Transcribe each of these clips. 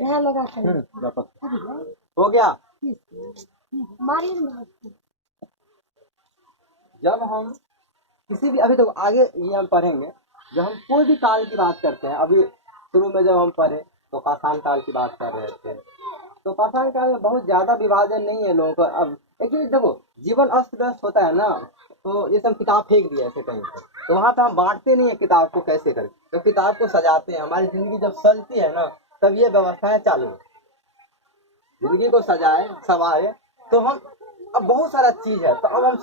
यहाँ लगा हो गया। मारिए। जब हम किसी भी, अभी तो आगे ये हम पढ़ेंगे, जब हम कोई भी काल की बात करते हैं, अभी शुरू में जब हम पढ़े तो पाषाण काल की बात कर रहे थे, तो पाषाण काल में बहुत ज्यादा विभाजन नहीं है लोगों का। अब एक्चुअली देखो, जीवन अस्त व्यस्त होता है ना, तो ये सब किताब फेंक दिया ऐसे कहीं पे, तो वहां पे हम बांटते नहीं है किताब को कैसे करें, तो किताब को सजाते हैं। हमारी जिंदगी जब सजती है ना, तब ये व्यवस्थाएं चालू होती हैं। जिंदगी को सजाए सवारे तो हम, अब बहुत सारा चीज है, तो अब हम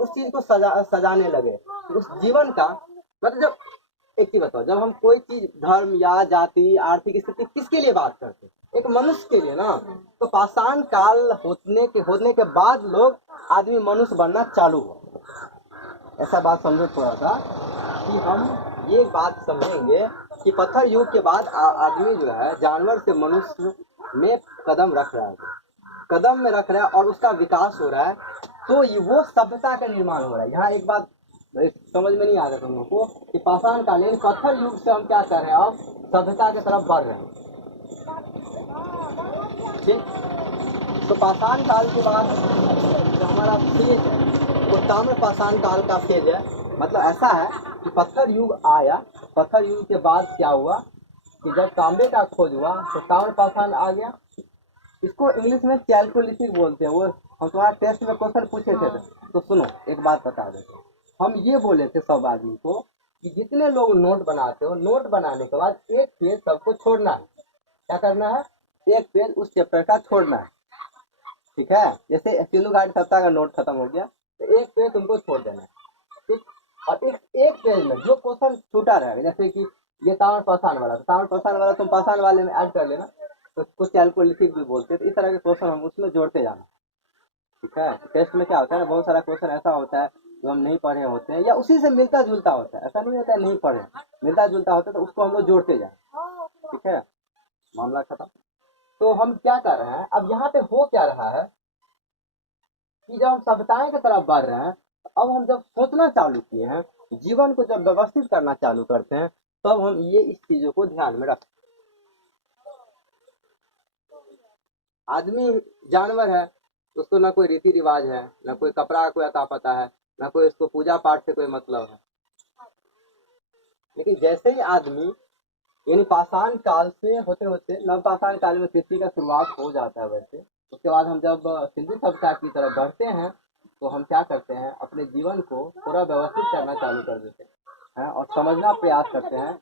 उस चीज को सजाने लगे, तो उस जीवन का मतलब, जब एक चीज बताओ, जब हम कोई चीज धर्म या जाति आर्थिक स्थिति किसके लिए बात करते हैं, एक मनुष्य के लिए ना, तो पाषाण काल होने के बाद लोग आदमी मनुष्य बनना चालू हो। ऐसा बात समझो थोड़ा सा, कि हम ये बात समझेंगे कि पत्थर युग के बाद आदमी जो है जानवर से मनुष्य में कदम रख रहा है, कदम में रख रहा है, और उसका विकास हो रहा है, तो वो सभ्यता का निर्माण हो रहा है। यहाँ एक बात समझ में नहीं आ रहा तुम लोग को, कि पाषाण कालीन पत्थर युग से हम क्या कर रहे हैं, अब सभ्यता की तरफ बढ़ रहे हैं। ठीक, तो पाषाण काल के बाद जो हमारा फेज है वो ताम्र पाषाण काल का फेज है। मतलब ऐसा है कि पत्थर युग आया, पत्थर युग के बाद क्या हुआ कि जब तांबे का खोज हुआ तो ताम्र पाषाण आ गया। इसको इंग्लिश में चैल्कोलिथिक बोलते हैं। वो हम तुम्हारा टेस्ट में क्वेश्चन पूछे थे, तो सुनो एक बात बता देते, हम ये बोले थे सब आदमी को कि जितने लोग नोट बनाते हो, नोट बनाने के बाद एक पेज सबको छोड़ना है। क्या करना है, एक पेज उस चैप्टर का छोड़ना है। ठीक है, जैसे सिंधु घाटी सप्ताह का नोट खत्म हो गया तो एक पेज तुमको छोड़ देना है। ठीक, और एक पेज में जो क्वेश्चन छूटा रहेगा, जैसे कि ये ताम्र पाषाण वाला, ताम्र पाषाण वाला तुम पाषाण वाले में ऐड कर लेना, तो कुछ चैल्कोलिथिक भी बोलते हैं। तो इस तरह के क्वेश्चन हम उसमें जोड़ते जाना। ठीक है, टेस्ट में क्या होता है ना, बहुत सारा क्वेश्चन ऐसा होता है जो हम नहीं पढ़े होते हैं, या उसी से मिलता जुलता होता है। ऐसा नहीं होता है नहीं पढ़े, मिलता जुलता होता है, तो उसको हम लोग जोड़ते जाए। ठीक है, मामला खत्म। तो हम क्या कर रहे हैं, अब यहाँ पे हो क्या रहा है कि जब हम सभ्यताएं की तरफ बढ़ रहे हैं, अब हम जब सोचना चालू किए हैं, जीवन को जब व्यवस्थित करना चालू करते हैं, तब हम ये इस चीजों को ध्यान में रखते हैं। आदमी जानवर है, उसको ना कोई रीति रिवाज है, ना कोई कपड़ा कोई अता पता है, ना कोई उसको पूजा पाठ से कोई मतलब है। लेकिन जैसे ही आदमी, यानी पाषाण काल से होते होते नव पाषाण काल में कृषि का शुरुआत हो जाता है, वैसे उसके बाद हम जब सिंधु सभ्यता की तरफ बढ़ते हैं, तो हम क्या करते हैं, अपने जीवन को थोड़ा व्यवस्थित करना चालू कर देते हैं, और समझना प्रयास करते हैं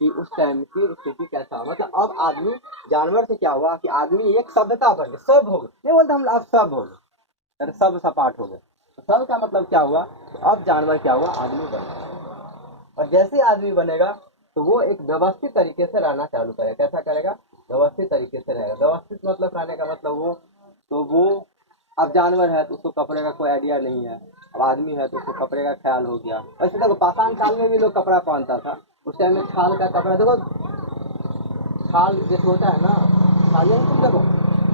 कि उस टाइम की स्थिति कैसा। मतलब अब आदमी जानवर से क्या हुआ कि आदमी एक सभ्यता बन गए, सब हो गए, नहीं बोलते हम अब सब हो गए, अरे सब सपाट हो गए। तो सब का मतलब क्या हुआ, तो अब जानवर क्या हुआ, आदमी बन गया। और जैसे आदमी बनेगा तो वो एक व्यवस्थित तरीके से रहना चालू करेगा। कैसा करेगा, व्यवस्थित तरीके से रहेगा। व्यवस्थित मतलब रहने का मतलब वो, तो वो अब जानवर है तो उसको कपड़े का कोई आइडिया नहीं है, अब आदमी है तो उसको कपड़े का ख्याल हो गया। वैसे देखो पाषाण काल में भी लोग कपड़ा पहनता था, उस टाइम में छाल का कपड़ा, देखो छाल जैसे होता है ना, छाल तुम देखो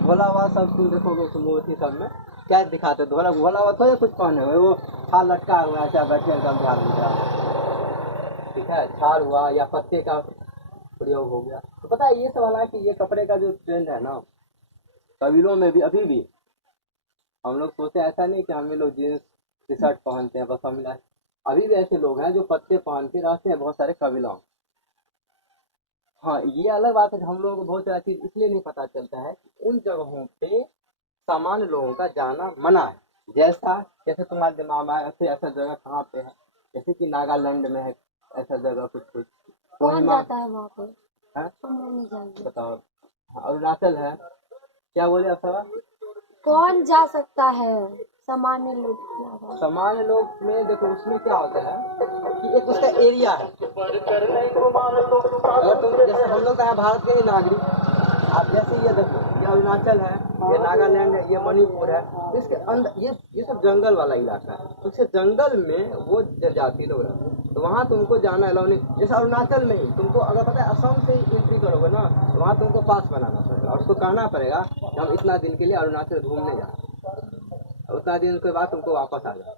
भोला हुआ सब तुम देखोगे उस मूर्ति सब में क्या दिखाते, भोला भोला हुआ थोड़े कुछ पहने हुए, वो छाल लटका हुआ है, ऐसा बैठे एकदम ध्यान दिख रहा है। ठीक है, छाल हुआ या पत्ते का प्रयोग हो गया। तो पता है ये सवाल है कि ये कपड़े का जो ट्रेंड है ना, कबीलों में भी अभी भी हम लोग सोचते हैं, ऐसा नहीं कि हम लोग जीन्स टी शर्ट पहनते हैं बस हम, अभी भी ऐसे लोग हैं जो पत्ते पहन के रहते हैं बहुत सारे कबीलों। हाँ, ये अलग बात है कि हम लोगों को बहुत सारा चीज इसलिए नहीं पता चलता है कि उन जगहों पे सामान्य लोगों का जाना मना है। जैसा जैसे तुम्हारे दिमाग में ऐसे ऐसा जगह कहाँ पे है, जैसे कि नागालैंड में है ऐसा जगह कुछ कुछ, कौन कोहिमा जाता है वहाँ पे? है, हम नहीं जाएंगे। बताओ। हाँ, अरुणाचल है, क्या बोले आप सवाल? कौन जा सकता है? सामान्य लोग। सामान्य लोग में देखो उसमें क्या होता है कि एक उसका एरिया है। अगर तुम जैसे हम लोग हैं भारत के ही नागरिक, आप जैसे ये देखो ये अरुणाचल है, ये नागालैंड है, ये मणिपुर है, तो इसके अंदर ये सब जंगल वाला इलाका है। तो इसके जंगल में वो जनजाति लोग रहते हैं, तो वहाँ तुमको जाना अलाउ नहीं। जैसे अरुणाचल में ही तुमको अगर पता है असम से ही एंट्री करोगे ना, तो वहाँ तुमको पास बनाना पड़ेगा और उसको कहना पड़ेगा कि हम इतना दिन के लिए अरुणाचल घूमने जा रहे हैं, उतना दिन के बाद तुमको वापस आ जाए।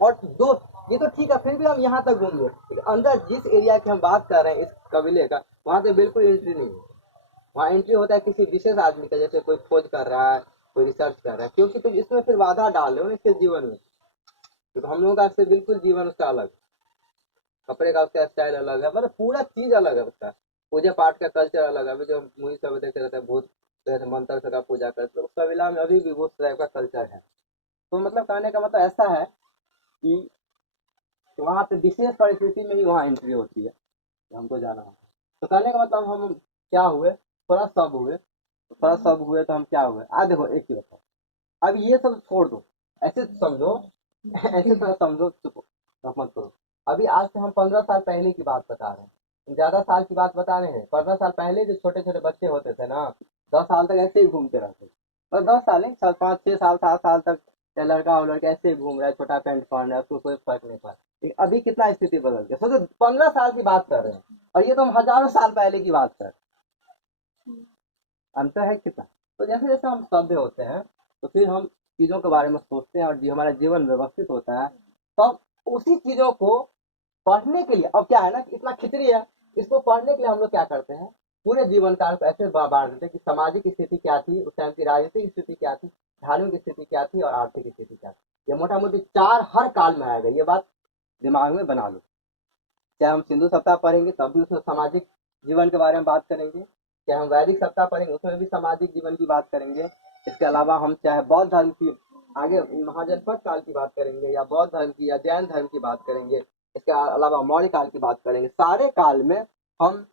और दो, ये तो ठीक है, फिर भी हम यहाँ तक घूम गए, अंदर जिस एरिया की हम बात कर रहे हैं इस कबीले का, वहाँ से बिल्कुल एंट्री नहीं है। वहाँ एंट्री होता है किसी विशेष आदमी का, जैसे कोई खोज कर रहा है, कोई रिसर्च कर रहा है, क्योंकि तुम इसमें फिर बाधा डाल रहे हो ना इसके जीवन में। तो हम लोगों का से बिल्कुल जीवन उसका अलग, कपड़े का उसका स्टाइल अलग है, मतलब पूरा चीज अलग है उसका। पूजा पाठ का कल्चर अलग है। अभी जो मूवी सब देखते रहते हैं भूत जैसे मंत्र से का पूजा करते, तो उस कबीला में अभी भी वो टाइप का कल्चर है। तो मतलब कहने का मतलब ऐसा है कि वहाँ पे विशेष परिस्थिति में ही वहाँ एंट्री होती है, तो हमको जाना है। तो कहने का मतलब हम क्या हुए, थोड़ा सब हुए, तो थोड़ा सब हुए तो हम क्या हुए। देखो एक ही बताओ, अब ये सब छोड़ दो, ऐसे समझो, ऐसे थोड़ा समझो, चुप मत करो। अभी आज से हम 15 साल पहले की बात बता रहे हैं, ज्यादा साल की बात बता रहे हैं। 15 साल पहले जो छोटे छोटे बच्चे होते थे ना, 10 साल तक ऐसे ही घूमते रहते, और 10 साल नहीं, 5 6 साल 7 साल तक या लड़का और लड़का ऐसे ही घूम रहा है, छोटा पैंट पहन रहा है, उसको कोई फर्क नहीं पड़ा। लेकिन अभी कितना स्थिति बदल गया, सोचो 15 साल की बात कर रहे हैं, और ये तो हम हजारों साल पहले की बात कर रहे हैं। अंतर है कितना। तो जैसे जैसे हम सभ्य होते हैं, तो फिर हम चीजों के बारे में सोचते हैं, और जो हमारा जीवन व्यवस्थित होता है, तब उसी चीजों को पढ़ने के लिए, अब क्या है ना कि इतना खिचड़ी है, इसको पढ़ने के लिए हम लोग क्या करते हैं, पूरे जीवन काल को ऐसे बांट देते हैं कि सामाजिक स्थिति क्या थी उस टाइम की, राजनीतिक स्थिति क्या थी, धार्मिक स्थिति क्या थी, और आर्थिक स्थिति क्या थी। ये मोटा मोटी 4 हर काल में आएगा, ये बात दिमाग में बना लो। चाहे हम सिंधु सप्ताह पढ़ेंगे तब भी उसमें सामाजिक जीवन के बारे में बात करेंगे, चाहे हम वैदिक सप्ताह पढ़ेंगे उसमें भी सामाजिक जीवन की बात करेंगे। इसके अलावा हम चाहे बौद्ध धर्म की आगे महाजनपद काल की बात करेंगे, या बौद्ध धर्म की या जैन धर्म की बात करेंगे, इसके अलावा मौर्य काल की बात करेंगे। सारे काल में हम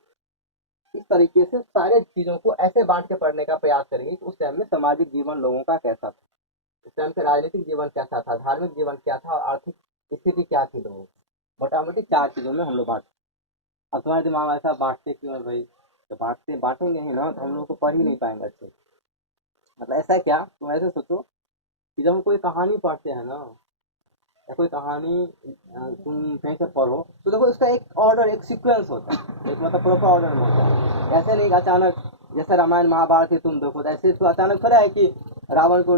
इस तरीके से सारे चीजों को ऐसे बांट के पढ़ने का प्रयास करेंगे कि उस टाइम में सामाजिक जीवन लोगों का कैसा था, उस टाइम से राजनीतिक जीवन कैसा था, धार्मिक जीवन क्या था, और आर्थिक स्थिति क्या थी लोगों की। मोटा मोटी 4 चीजों में हम लोग बांट। अब तुम्हारे दिमाग में ऐसा बांटते क्यों है भाई, तो बांटेंगे ही ना, तो हम लोग को पढ़ ही नहीं पाएंगे अच्छे। मतलब ऐसा क्या, तुम ऐसे सोचो कि जब हम कोई कहानी पढ़ते हैं ना, या कोई कहानी तुम कहीं से पढ़ो, तो देखो इसका एक ऑर्डर, एक सीक्वेंस होता है, एक मतलब प्रॉपर ऑर्डर में होता है। ऐसे नहीं अचानक, जैसे रामायण महाभारत है तुम देखो, तो ऐसे तो अचानक थोड़ा है कि रावण को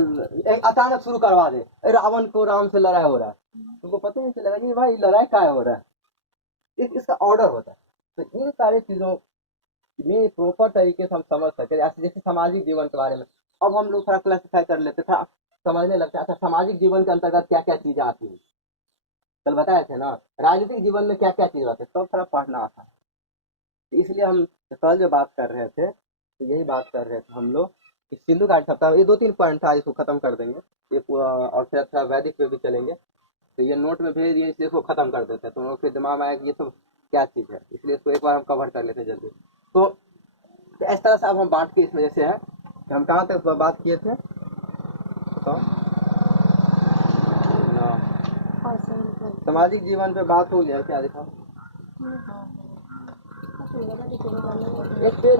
एक अचानक शुरू करवा दे, रावण को राम से लड़ाई हो रहा है, तुमको पता ही नहीं चलेगा कि भाई लड़ाई क्या हो रहा है। इसका ऑर्डर होता है। तो इन सारी चीजों में प्रॉपर तरीके से हम समझ सकते हैं, जैसे सामाजिक जीवन के बारे में। अब हम लोग थोड़ा क्लासिफाई कर लेते था, समझने लगता है अच्छा सामाजिक जीवन के अंतर्गत क्या क्या चीजें आती है। कल बताए थे ना राजनीतिक जीवन में क्या क्या चीज आती है, तो थोड़ा पढ़ना आता है। तो इसलिए हम कल जो बात कर रहे थे, तो यही बात कर रहे थे हम लोग कि सिंधु घाटी सप्ताह, ये 2 3 पॉइंट था, इसको खत्म कर देंगे ये पूरा, और फिर अच्छा वैदिक पे भी चलेंगे। तो ये नोट में भेज दिए, इसलिए इसको खत्म कर देते हैं, तुम लोग के दिमाग में आया कि ये सब क्या चीज है, इसलिए इसको एक बार हम कवर कर लेते हैं जल्दी। तो इस तरह से अब हम बात की इस वजह से है कि हम कहाँ तक बात किए थे, तो सामाजिक जीवन पे बात हो गया क्या, दिखाओ एक पेज।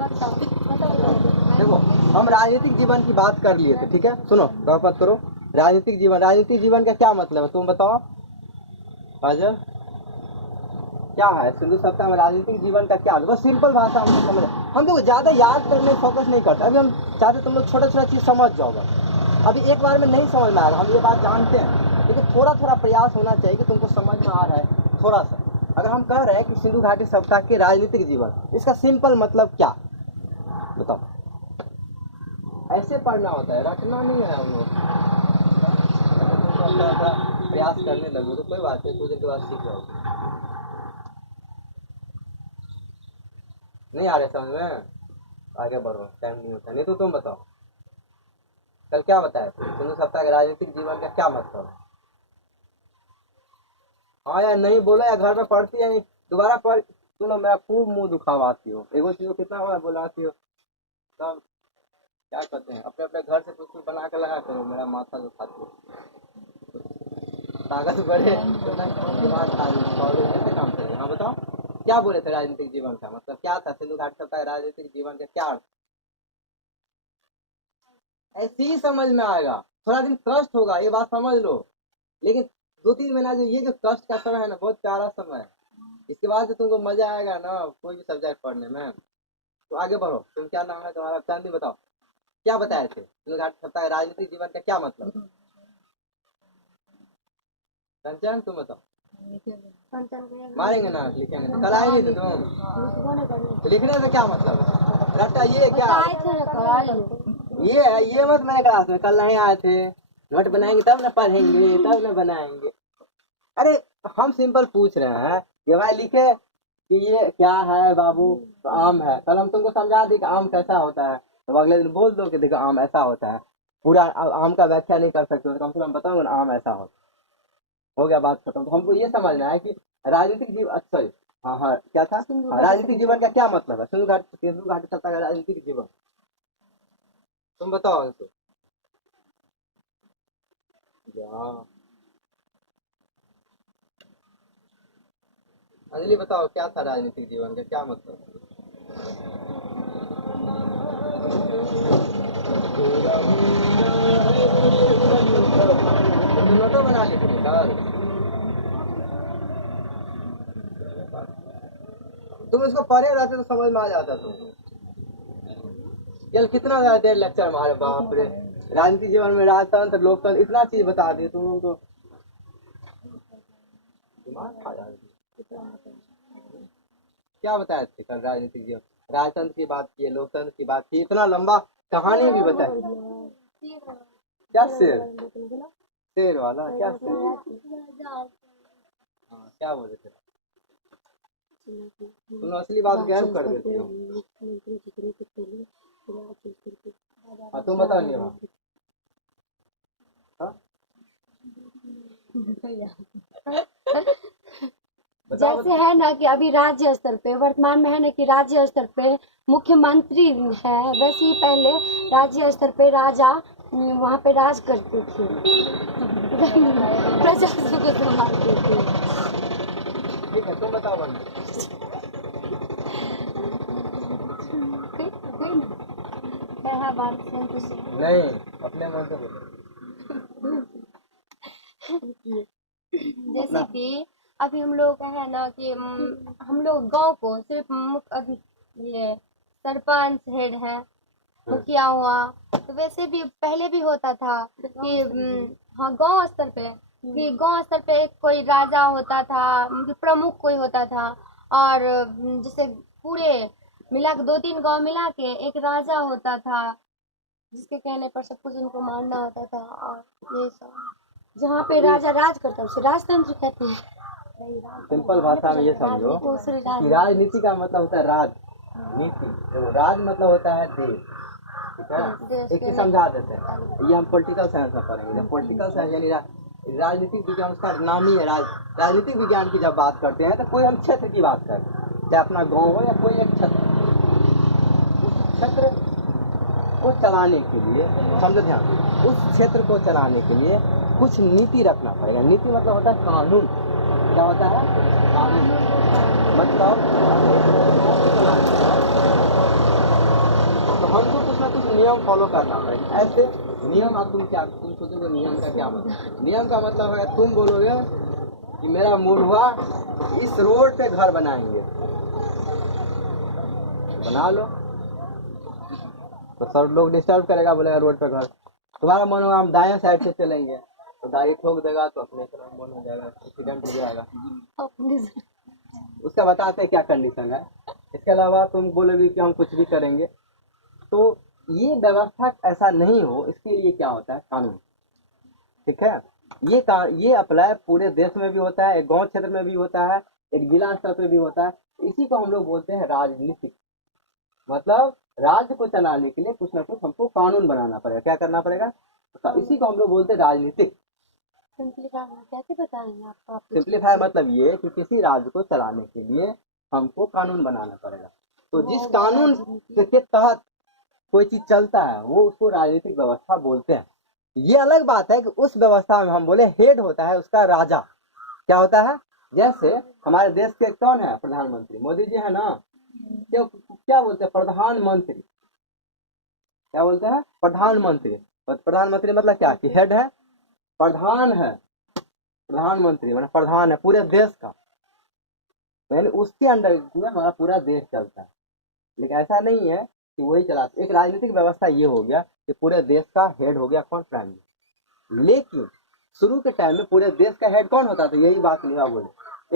देखो हम राजनीतिक जीवन की बात कर लिए थे, ठीक है, सुनो मत करो। राजनीतिक जीवन का क्या मतलब है तुम बताओ अजय, क्या है सिंधु सप्ताह में राजनीतिक जीवन का क्या, बस सिंपल भाषा हम लोग समझ। हम लोग ज्यादा याद करने फोकस नहीं करते, अभी हम चाहते तुम लोग छोटा छोटा चीज समझ जाओगे। अभी एक बार में नहीं समझ में आएगा, हम ये बात जानते हैं, लेकिन थोड़ा थोड़ा प्रयास होना चाहिए कि तुमको समझ में आ रहा है थोड़ा सा। अगर हम कह रहे हैं कि सिंधु घाटी सप्ताह के राजनीतिक जीवन, इसका सिंपल मतलब क्या बताओ। ऐसे पढ़ना होता है, रटना नहीं है हम लोग। प्रयास करने लगे तो कोई बात नहीं, कुछ दिन के बाद सीख जाओगे। नहीं आ रहे समझ में, आगे बढ़ो, टाइम नहीं होता। नहीं तो तुम बताओ कल क्या बताया सिंधु सप्ताह के राजनीतिक जीवन का क्या मतलब है। हाँ या नहीं बोला, या घर में पढ़ती है दोबारा पढ़, सुनो मेरा खूब मुंह दुखावाती हो, एगो चीज को कितना बार बुलाती हो, तब क्या कहते हैं अपने अपने घर से कुछ कुछ बना के लगा करो, मेरा माथा दुखाती हो। ताकत बढ़े तो ना दिमाग कैसे काम करेगा। हाँ बताओ क्या बोले थे राजनीतिक जीवन का मतलब क्या था, सिंधु घाटी सप्ताह राजनीतिक जीवन का क्या अर्थ। ऐसे ही समझ में आएगा, थोड़ा दिन कष्ट होगा ये बात समझ लो, लेकिन 2 3 महीना जो ये जो कष्ट का समय है ना, बहुत प्यारा समय है। इसके बाद से तुमको मजा आएगा ना कोई भी सब्जेक्ट पढ़ने में। तो आगे बढ़ो, तुम क्या नाम है तुम्हारा, चांदी बताओ क्या बताए थे सिंधु घाटी सप्ताह राजनीतिक जीवन का क्या मतलब। कंचन तुम बताओ। मारेंगे ना, लिखेंगे ना। कल आए नहीं थे तुम, तो लिखने से क्या मतलब है? रट्टा ये क्या ये है, ये मत मेरे क्लास में कल नहीं आए थे। नोट बनाएंगे तब ना पढ़ेंगे, तब ना बनाएंगे। अरे हम सिंपल पूछ रहे हैं कि भाई लिखे कि ये क्या है बाबू, तो आम है। कल हम तुमको समझा दी कि आम कैसा होता है, तो अगले दिन बोल दो कि देखो आम ऐसा होता है। पूरा आम का व्याख्या नहीं कर सकते, तो कम से कम बताओगे ना आम ऐसा होता है। हो गया, बात खत्म। तो हमको ये समझना है कि राजनीतिक जीवन, अच्छा हाँ हाँ क्या था, हाँ, राजनीतिक जीवन का क्या मतलब है? सिंधु घाटी सत्ता का राजनीतिक जीवन तुम बताओ इसको। हाँ, अंजलि बताओ क्या था राजनीतिक जीवन का क्या मतलब? नोटो बना ली तुमने कल? तुम इसको पढ़े रहते तो समझ में आ जाता तुम। कल कितना ज्यादा देर लेक्चर मारे, बाप रे। राजनीतिक जीवन में राजतंत्र लोकतंत्र इतना चीज बता दिए तुम लोग तो दिमाग खा जा रही। क्या बताए थे कल राजनीतिक जीवन? राजतंत्र की बात की, लोकतंत्र की बात की, इतना लंबा कहानी भी बताई। क्या शेर, शेर वाला क्या शेर? हाँ, क्या बोले थे? तुम असली बात गैर कर देते हो। हाँ तुम बताओ नहीं वहाँ। जैसे है ना कि अभी राज्य स्तर पे, वर्तमान में है ना कि राज्य स्तर पे मुख्यमंत्री है, वैसे ही पहले राज्य स्तर पे राजा वहाँ पे राज करते थे, प्रजा को संभालते थे। ठीक है तुम बताओ बंद। क्या बात नहीं, अपने मन से बोलो। जैसे कि अभी हम लोग का है ना कि हम लोग गांव को सिर्फ अभी ये सरपंच हेड है, मुखिया हुआ, तो वैसे भी पहले भी होता था कि हाँ गांव स्तर पे, कि गांव स्तर पे एक कोई राजा होता था, प्रमुख कोई होता था, और जैसे पूरे मिला के 2-3 गांव मिला के एक राजा होता था, जिसके कहने पर सब कुछ उनको मानना होता था। और ये सब जहाँ पे राजा राज करता है उसे राजतंत्र कहते हैं। सिंपल भाषा में ये समझो कि राजनीति का मतलब होता है राज नीति, तो राज मतलब होता है देश, ठीक है। एक चीज समझा देते हैं, ये हम पॉलिटिकल साइंस में पढ़ेंगे। पॉलिटिकल साइंस यानी राजनीतिक विज्ञान, उसका नाम ही है राजनीतिक विज्ञान की जब बात करते हैं तो कोई हम क्षेत्र की बात करते हैं, चाहे अपना गाँव हो या कोई एक क्षेत्र, उस क्षेत्र को चलाने के लिए, समझो ध्यान, उस क्षेत्र को चलाने के लिए कुछ नीति रखना पड़ेगा। नीति मतलब होता है कानून। क्या होता है? कानून मतलब तो हमको कुछ ना कुछ नियम फॉलो करना पड़ेगा। ऐसे नियम, आप तुम सोचोगे नियम का क्या मतलब? नियम का मतलब है तुम बोलोगे कि मेरा मूड हुआ इस रोड पे घर बनाएंगे, बना लो, तो सब लोग डिस्टर्ब करेगा, बोलेगा रोड पे घर। तुम्हारा मन होगा हम दाएं साइड से चलेंगे, तो गाड़ी ठोक देगा, तो अपने तरफ मन हो जाएगा, एक्सीडेंट हो जाएगा। उसका बताते हैं क्या कंडीशन है। इसके अलावा तुम बोलोगे कि हम कुछ भी करेंगे, तो ये व्यवस्था ऐसा नहीं हो, इसके लिए क्या होता है? कानून, ठीक है। ये अप्लाई पूरे देश में भी होता है, एक गांव क्षेत्र में भी होता है, एक जिला स्तर पे भी होता है। इसी को हम लोग बोलते हैं राजनीतिक। मतलब राज्य को चलाने के लिए कुछ ना कुछ हमको कानून बनाना पड़ेगा। क्या करना पड़ेगा? तो इसी को हम लोग बोलते हैं राजनीतिक। कैसे बताएंगे आपको? सिंप्लीफाई मतलब ये कि किसी राज्य को चलाने के लिए हमको कानून बनाना पड़ेगा। तो जिस कानून के तहत कोई चीज चलता है वो उसको राजनीतिक व्यवस्था बोलते हैं। ये अलग बात है कि उस व्यवस्था में हम बोले हेड होता है उसका राजा। क्या होता है? जैसे हमारे देश के कौन है प्रधानमंत्री? मोदी जी है ना। क्या बोलते हैं? प्रधानमंत्री। क्या बोलते हैं? प्रधानमंत्री। प्रधानमंत्री मतलब क्या कि हेड है, प्रधान है। प्रधानमंत्री मतलब प्रधान है पूरे देश का, यानी उसके अंडर हमारा पूरा देश चलता है। लेकिन ऐसा नहीं है कि वही चलाता। एक राजनीतिक व्यवस्था ये हो गया कि पूरे देश का हेड हो गया कौन? Prime minister. लेकिन शुरू के टाइम में पूरे देश का हेड कौन होता था, यही बात लिया बोले,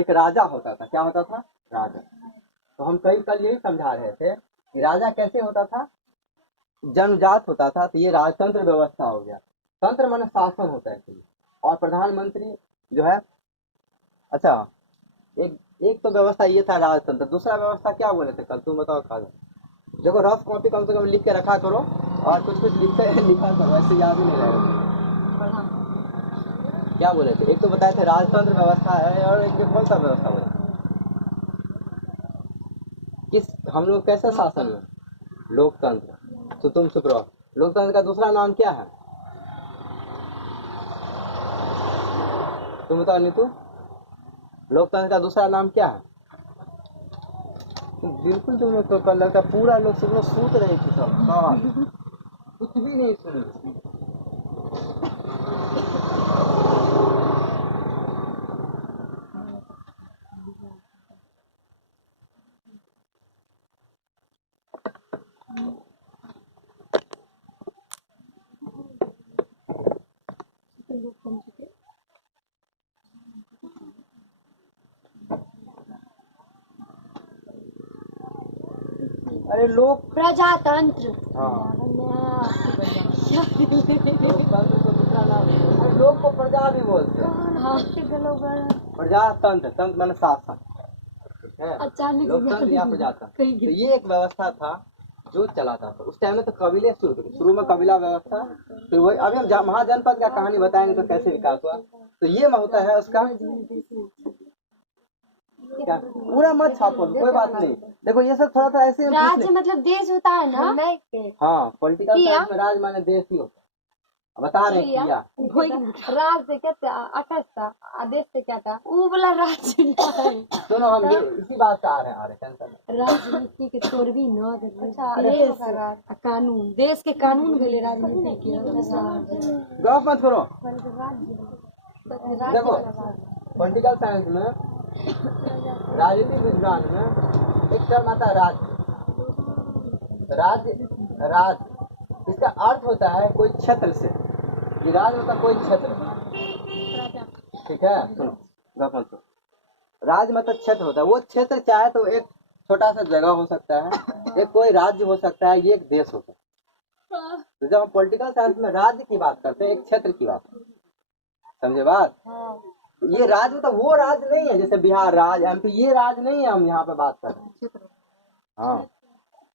एक राजा होता था। क्या होता था? राजा। तो हम कल यही समझा रहे थे कि राजा कैसे होता था, जन्मजात होता था। तो ये राजतंत्र व्यवस्था हो गया। तंत्र माने शासन होता है। और प्रधानमंत्री जो है, अच्छा एक तो व्यवस्था ये था राजतंत्र। दूसरा व्यवस्था क्या बोले थे कल, तुम बताओ खाली। देखो रफ कॉपी कम से कम लिख के रखा करो और कुछ लिखा करो, ऐसे याद ही नहीं रहेगा। क्या बोले थे? एक तो बताए थे राजतंत्र व्यवस्था है, और एक कौन सा व्यवस्था बोले? किस हम लोग कैसे शासन में? लोकतंत्र। तो तुम चुप रहो। लोकतंत्र का दूसरा नाम क्या है? तुम बताओ नीतू, लोकतंत्र का दूसरा नाम क्या है? बिल्कुल तुम लोग तो कल लगता पूरा लोग सब लोग सूत रहे थे सब, कुछ भी नहीं सुन। अरे लोग प्रजातंत्र। हाँ, लोकतंत्र को दूसरा नाम, अरे लोग को प्रजा भी बोलते हैं। प्रजातंत्र, तंत्र माने शासन, ठीक है। लोकतंत्र या प्रजातंत्र। तो ये एक व्यवस्था था जो चलाता था उस टाइम में। तो कबीले शुरू में कबीला व्यवस्था, फिर वही अभी हम महाजनपद का कहानी बताएंगे तो कैसे विकास हुआ। तो ये होता है उसका क्या, पूरा मत छापो, कोई बात नहीं। देखो ये सब थोड़ा सा ऐसे राज्य मतलब देश होता है ना? हाँ, पॉलिटिकल साइंस में राज माने देश ही होता है। बता रहे किया राज से क्या था? 28 आदेश से क्या था? वो वाला राज्य सुनो, हम ये इसी बात से आ रहे टेंशन। राजनीति के तोड़ भी न देश कानून, देश के कानून गले राजनीति के। गप मत करो। देखो पॉलिटिकल साइंस में, राजनीतिक विज्ञान में एक टर्म आता है राज्य। इसका अर्थ होता है कोई क्षेत्र से। राज होता है कोई क्षेत्र, ठीक है। सुनो गप मत करो। राज मतलब क्षेत्र होता है। वो क्षेत्र चाहे तो एक छोटा सा जगह हो सकता है, एक कोई राज्य हो सकता है, ये एक देश होता है। तो जब हम पॉलिटिकल साइंस में राज्य की बात करते हैं, एक क्षेत्र की बात, समझे बात? ये राज्य मतलब वो राज्य नहीं है जैसे बिहार राज्य, एमपी, ये राज्य नहीं है हम यहाँ पे बात कर रहे हैं। हाँ,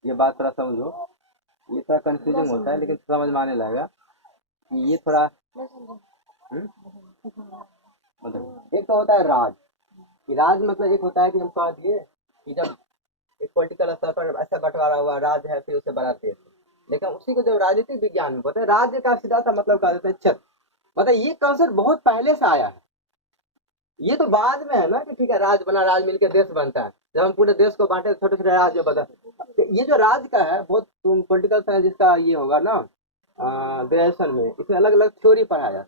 ये बात थोड़ा समझो। ये थोड़ा कंफ्यूजिंग होता है लेकिन समझ में आने लगेगा कि ये थोड़ा मतलब एक तो होता है राज। राज मतलब एक होता है कि हम कह दिए कि जब एक पॉलिटिकल स्तर पर ऐसा बंटवारा हुआ राज्य है, फिर उसे बड़ा देश। लेकिन उसी को जब राजनीतिक विज्ञान में बोलते हैं, राज्य का सीधा सा मतलब कह देते हैं क्षेत्र। मतलब ये कॉन्सेप्ट बहुत पहले से आया है। ये तो बाद में है ना कि ठीक है राज्य बना, राज्य मिलकर देश बनता है। जब हम पूरे देश को बांटे छोटे छोटे राज्य बता, ये जो राज्य का है बहुत, तुम पॉलिटिकल साइंस जिसका ये होगा ना ग्रेजुएशन में, इसमें अलग अलग थ्योरी पढ़ाया जाता है।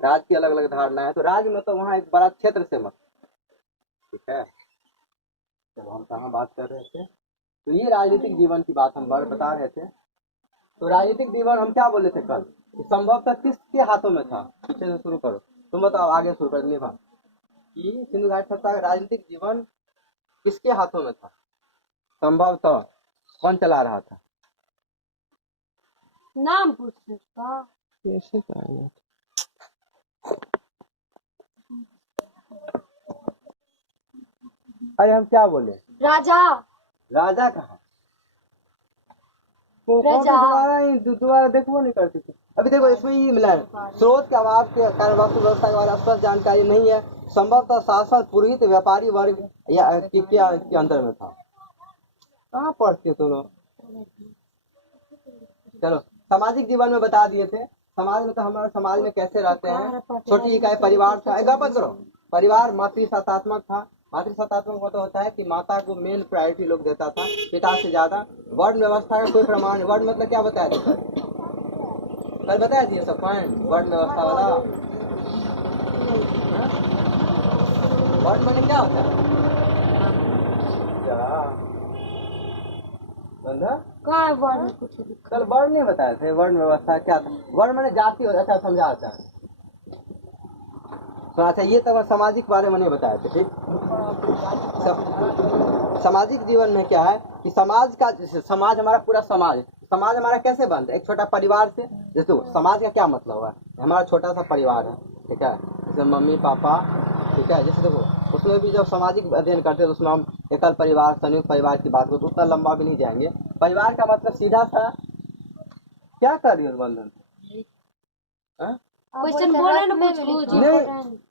राज्य की अलग अलग धारणा है। तो राज्य में तो वहाँ एक बड़ा क्षेत्र से मत, ठीक है। जब हम कहाँ बात कर रहे थे, तो ये राजनीतिक जीवन की बात हम बता रहे थे। तो राजनीतिक जीवन हम क्या बोले थे कल, संभवतः किसके हाथों में था? पीछे से शुरू करो, तुम बताओ, आगे शुरू कर निभा कि सिंधु घाटी सभ्यता का राजनीतिक जीवन किसके हाथों में था? संभवतः कौन चला रहा था? नाम पूछ का कैसे कहा? अरे हम क्या बोले? राजा कहा, दोबारा देखो नहीं करती थी। अभी देखो इसमें ही मिला है, स्रोत के अभाव के कारण वस्तु व्यवस्था के बारे में स्पष्ट जानकारी नहीं है। संभवतः शासन पुरोहित व्यापारी वर्ग या के अंदर में था। कहाँ पढ़ते हो तुम लोग? चलो सामाजिक जीवन में बता दिए थे। समाज में तो हमारे समाज में कैसे रहते हैं, छोटी इकाई परिवार था। गप करो। परिवार मातृसत्तात्मक था। मातृसत्तात्मक मतलब होता है कि माता को मेन प्रायोरिटी लोग देता था, पिता से ज्यादा। वर्ण व्यवस्था का कोई प्रमाण, वर्ण मतलब क्या बताया था कल बताया थी सब पॉइंट, वर्ण व्यवस्था वाला। वर्ण मैंने क्या होता है? कल वर्ण नहीं बताए थे। वर्ण व्यवस्था क्या था? वर्ण मैंने जाति होता है, समझा आता है। तो अच्छा ये तो मैं सामाजिक बारे में नहीं बताए थे, ठीक। सामाजिक जीवन में क्या है कि समाज हमारा पूरा समाज हमारा कैसे बनता है, एक छोटा परिवार से। जैसे समाज का क्या मतलब है, हमारा छोटा सा परिवार है, ठीक है, जैसे मम्मी पापा, ठीक है। जैसे देखो उसमें भी जब सामाजिक अध्ययन करते हैं तो उसमें हम एकल परिवार, संयुक्त परिवार की बात करें तो उतना लंबा भी नहीं जाएंगे। परिवार का मतलब सीधा सा क्या कर रही हो बंधन, क्वेश्चन बोले ना कुछ नहीं,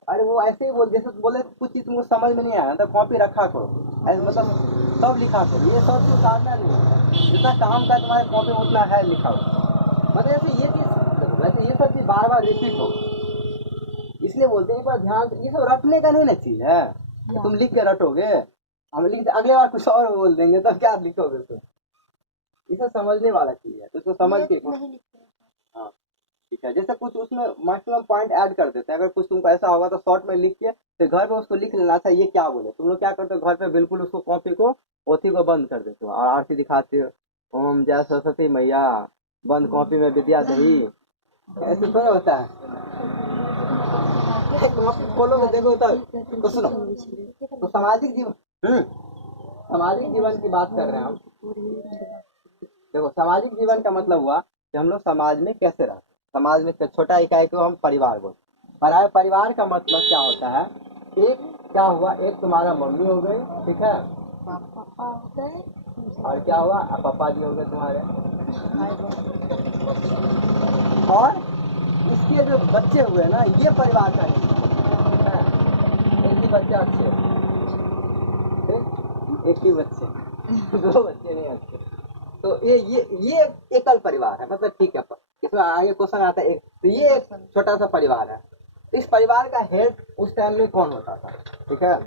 अरे वो ऐसे ही बोल, जैसे बोले कुछ चीज तुमको समझ में नहीं आया तो कॉपी रखा करो, ऐसे मतलब सब लिखा करो। ये सब चीज उतारना नहीं है, जितना काम का तुम्हारे कॉपी में उतना है लिखा हो। मतलब ऐसे ये चीज, वैसे ये सब चीज बार बार रिपीट हो, इसलिए बोलते हैं एक बार ध्यान से। ये सब रटने का नहीं ना चीज है, तुम लिख के रटोगे, हम लिख अगले बार कुछ और बोल देंगे तब क्या लिखोगे तुम। ये सब समझने वाला चीज है, तो इसको समझ के हाँ ठीक है। जैसे कुछ उसमें मैक्सिमम पॉइंट ऐड कर देते हैं, अगर कुछ तुमको ऐसा होगा तो शॉर्ट में लिख के फिर घर पे उसको लिख लेना था ये क्या बोले। तुम लोग क्या करते हो घर पे, बिल्कुल उसको कॉपी को पोथी को बंद कर देते हो और आरती दिखाते हो, ओम जय सरस्वती मैया, बंद कॉपी में विद्या दही, ऐसे थोड़ा होता है। कॉपी खोलोगे देखो तो सुनो, तो सामाजिक जीवन की बात कर रहे हैं हम। देखो सामाजिक जीवन का मतलब हुआ कि हम लोग समाज में कैसे रहते हैं। समाज में छोटा इकाई को हम परिवार बोलते। परिवार का मतलब क्या होता है, एक क्या हुआ, एक तुम्हारा मम्मी हो गई, ठीक है, और क्या हुआ पापा जी हो गए तुम्हारे, और इसके जो बच्चे हुए ना ये परिवार का हिस्सा है। एक ही बच्चा अच्छे, एक ही बच्चे दो बच्चे नहीं अच्छे, तो ये एकल परिवार है। मतलब ठीक है, इसमें आगे क्वेश्चन आता है, एक तो ये एक छोटा सा परिवार है। इस परिवार का हेड उस टाइम में कौन होता था, ठीक है,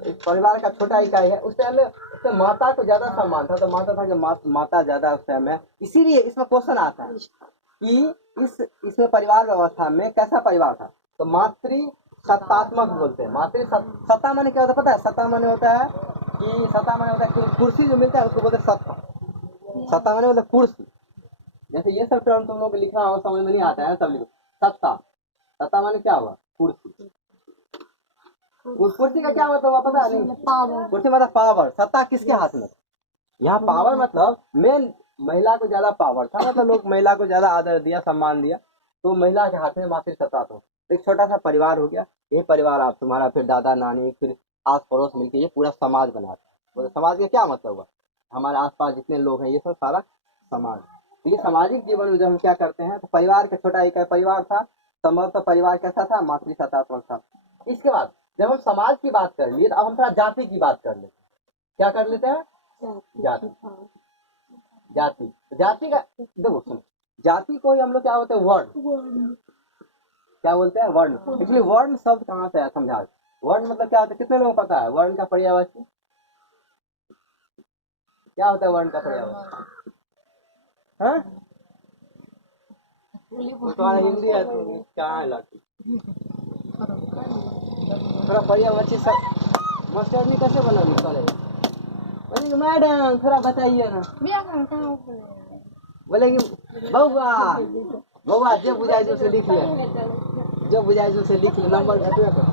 इस परिवार का छोटा इकाई है। उस टाइम में उससे माता को ज्यादा सम्मान था, तो मानता था कि माता ज्यादा उस टाइम में। इसीलिए इसमें क्वेश्चन आता है कि इसमें परिवार व्यवस्था में कैसा परिवार था, तो मातृ सत्तात्मक बोलते हैं। मातृ सत्ता माने क्या होता है पता है, सत्ता माने होता है कि कुर्सी जो मिलता है उसको बोलते हैं सत्ता। सत्ता माने मतलब कुर्सी। जैसे ये सब टर्म तुम लोग को लिखना हो समझ में नहीं आता है, सब लिखो सत्ता माने क्या हुआ, कुर्सी। कुर्सी का क्या मतलब हुआ पता नहीं, कुर्सी मतलब पावर। सत्ता किसके हाथ में, यहाँ पावर मतलब मेन महिला को ज्यादा पावर था, मतलब लोग महिला को ज्यादा आदर दिया, सम्मान दिया, तो महिला के हाथ में मातृ सत्ता। तो एक छोटा सा परिवार हो गया, ये परिवार आप तुम्हारा, फिर दादा नानी, फिर आस पड़ोस मिलकर ये पूरा समाज बनाते हैं। समाज का क्या मतलब हुआ, हमारे आसपास जितने लोग हैं ये सब सारा समाज। तो ये सामाजिक जीवन में जब हम क्या करते हैं, तो परिवार का छोटा इकाई परिवार था, संभवतः परिवार कैसा था, मातृ सत्तात्मक था। इसके बाद जब हम समाज की बात कर लिए, तो अब हम थोड़ा जाति की बात कर लेते हैं। क्या कर लेते हैं, जाति का देखो सुनो, जाति को हम लोग क्या बोलते हैं, वर्ण। क्या बोलते हैं, वर्ण। इसलिए वर्ण शब्द कहाँ से आया समझा। वर्ण मतलब क्या होता है, कितने लोगों को पता है वर्ण का पर्यायवाची क्या होता है, वर्ण का पर्यायवाची, हाँ? तुम्हारा हिंदी है तो क्या है लाठी, थोड़ा पर्यायवाची सब मास्टरनी कैसे बनानी पड़ेगा, मैडम थोड़ा बताइए ना। बोले कि बउआ जो बुझाई जो से लिख ले, नंबर घटना कर।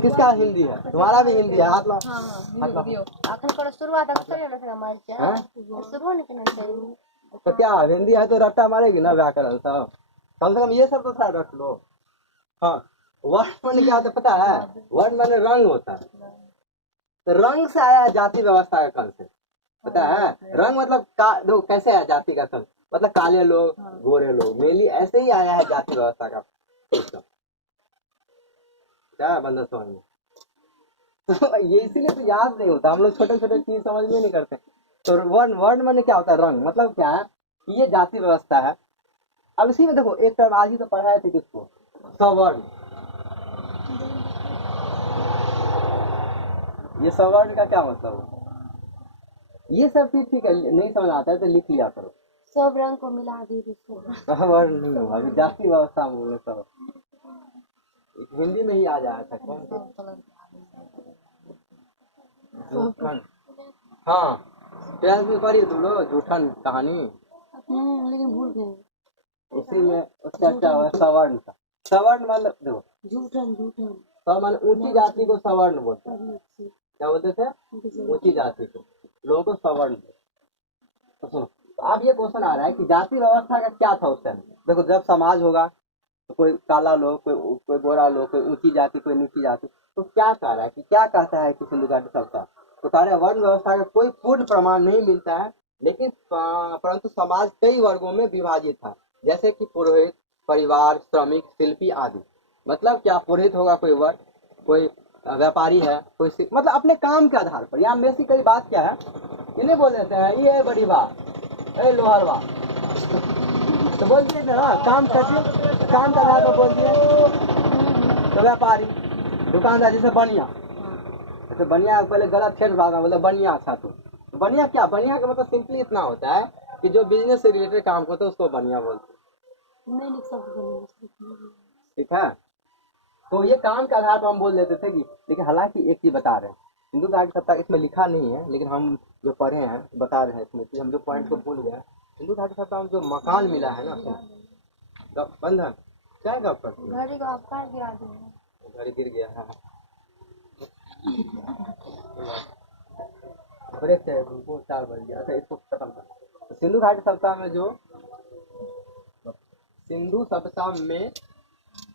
किसका हिंदी है, तुम्हारा भी हिंदी है, हाथ लो। तो क्या हिंदी है तो रट्टा मारेगी ना, व्याकरण सब, कम से कम ये सब तो था रट लो। हाँ, वर्ण माने क्या होता है पता है, वर्ण माने रंग होता है, तो रंग से आया जाति व्यवस्था का कंसेप्ट, पता है। रंग मतलब देखो कैसे आया जाति का कंसेप्ट, मतलब काले लोग, गोरे लोग, मेली, ऐसे ही आया है जाति व्यवस्था का सिस्टम। क्या बंदा समझ में, तो ये इसीलिए तो याद नहीं होता, हम लोग छोटे छोटे चीज समझ में नहीं करते। तो वर्ण माने क्या होता है, रंग। मतलब क्या है, ये जाति व्यवस्था है। अब इसी में देखो एक टर्म आज ही तो पढ़ाए थे किसको, सवर्ण। ये सवर्ण का क्या मतलब है, ये सब चीज ठीक है, नहीं समझ आता है तो लिख लिया करो। सब रंग को मिला दी, सवर्ण नहीं होगा, अभी जाति व्यवस्था में बोले सब हिंदी में ही आ जाया था। कौन जूठन, हाँ ट्वेल्थ में पढ़ी तुम लोग जूठन कहानी, लेकिन भूल गए। उसी में उसका क्या हुआ, सवर्ण था। सवर्ण मतलब देखो, झूठन माने ऊंची जाति को सवर्ण बोलते हैं। क्या बोलते थे? ऊंची जाति को, लोगों को सवर्ण। तो सुनो, तो अब ये क्वेश्चन आ रहा है कि जाति व्यवस्था का क्या था उस टाइम। देखो, जब समाज होगा तो कोई काला लोग, कोई गोरा लोग, कोई ऊंची जाति, कोई नीची जाति, तो क्या कह रहा है कि क्या कहता है कि सिंधु घाटी सभ्यता? तो कह रहे वर्ण व्यवस्था का कोई पूर्ण प्रमाण नहीं मिलता है, लेकिन परंतु समाज कई वर्गों में विभाजित था, जैसे कि पुरोहित, परिवार, श्रमिक, शिल्पी आदि। मतलब क्या, पुरोहित होगा कोई वर्ग, कोई व्यापारी है, कोई मतलब अपने काम के आधार पर। यहाँ बेसिकली बात क्या है, इन्हें बोल देते हैं ये है बड़ी बात, ए लोहारवा, तो बोल दिए ना काम करते, काम का आधार पर बोल दिए। तो व्यापारी, दुकानदार, जैसे बनिया, जैसे बनिया पहले गलत खेल भागा, बोले बनिया था। तो बनिया क्या, बनिया का मतलब सिंपली इतना होता है कि जो बिजनेस से रिलेटेड काम होता है उसको बनिया बोलते हैं। ठीक है, तो ये काम के आधार पर हम बोल देते थे कि, लेकिन हालांकि एक चीज बता रहे हैं, सिंधु घाटी सभ्यता इसमें लिखा नहीं है, लेकिन हम जो पढ़े हैं बता रहे हैं इसमें कि हम जो पॉइंट को भूल गए। सिंधु घाटी सभ्यता में जो मकान मिला है ना, बंधन क्या है, घड़ी को आप कहाँ गिरा दिए? घड़ी गिर गया है, ब्रेक है, 4 बज गया। अच्छा, इसको खत्म कर। तो सिंधु घाटी सभ्यता में जो सिंधु सभ्यता में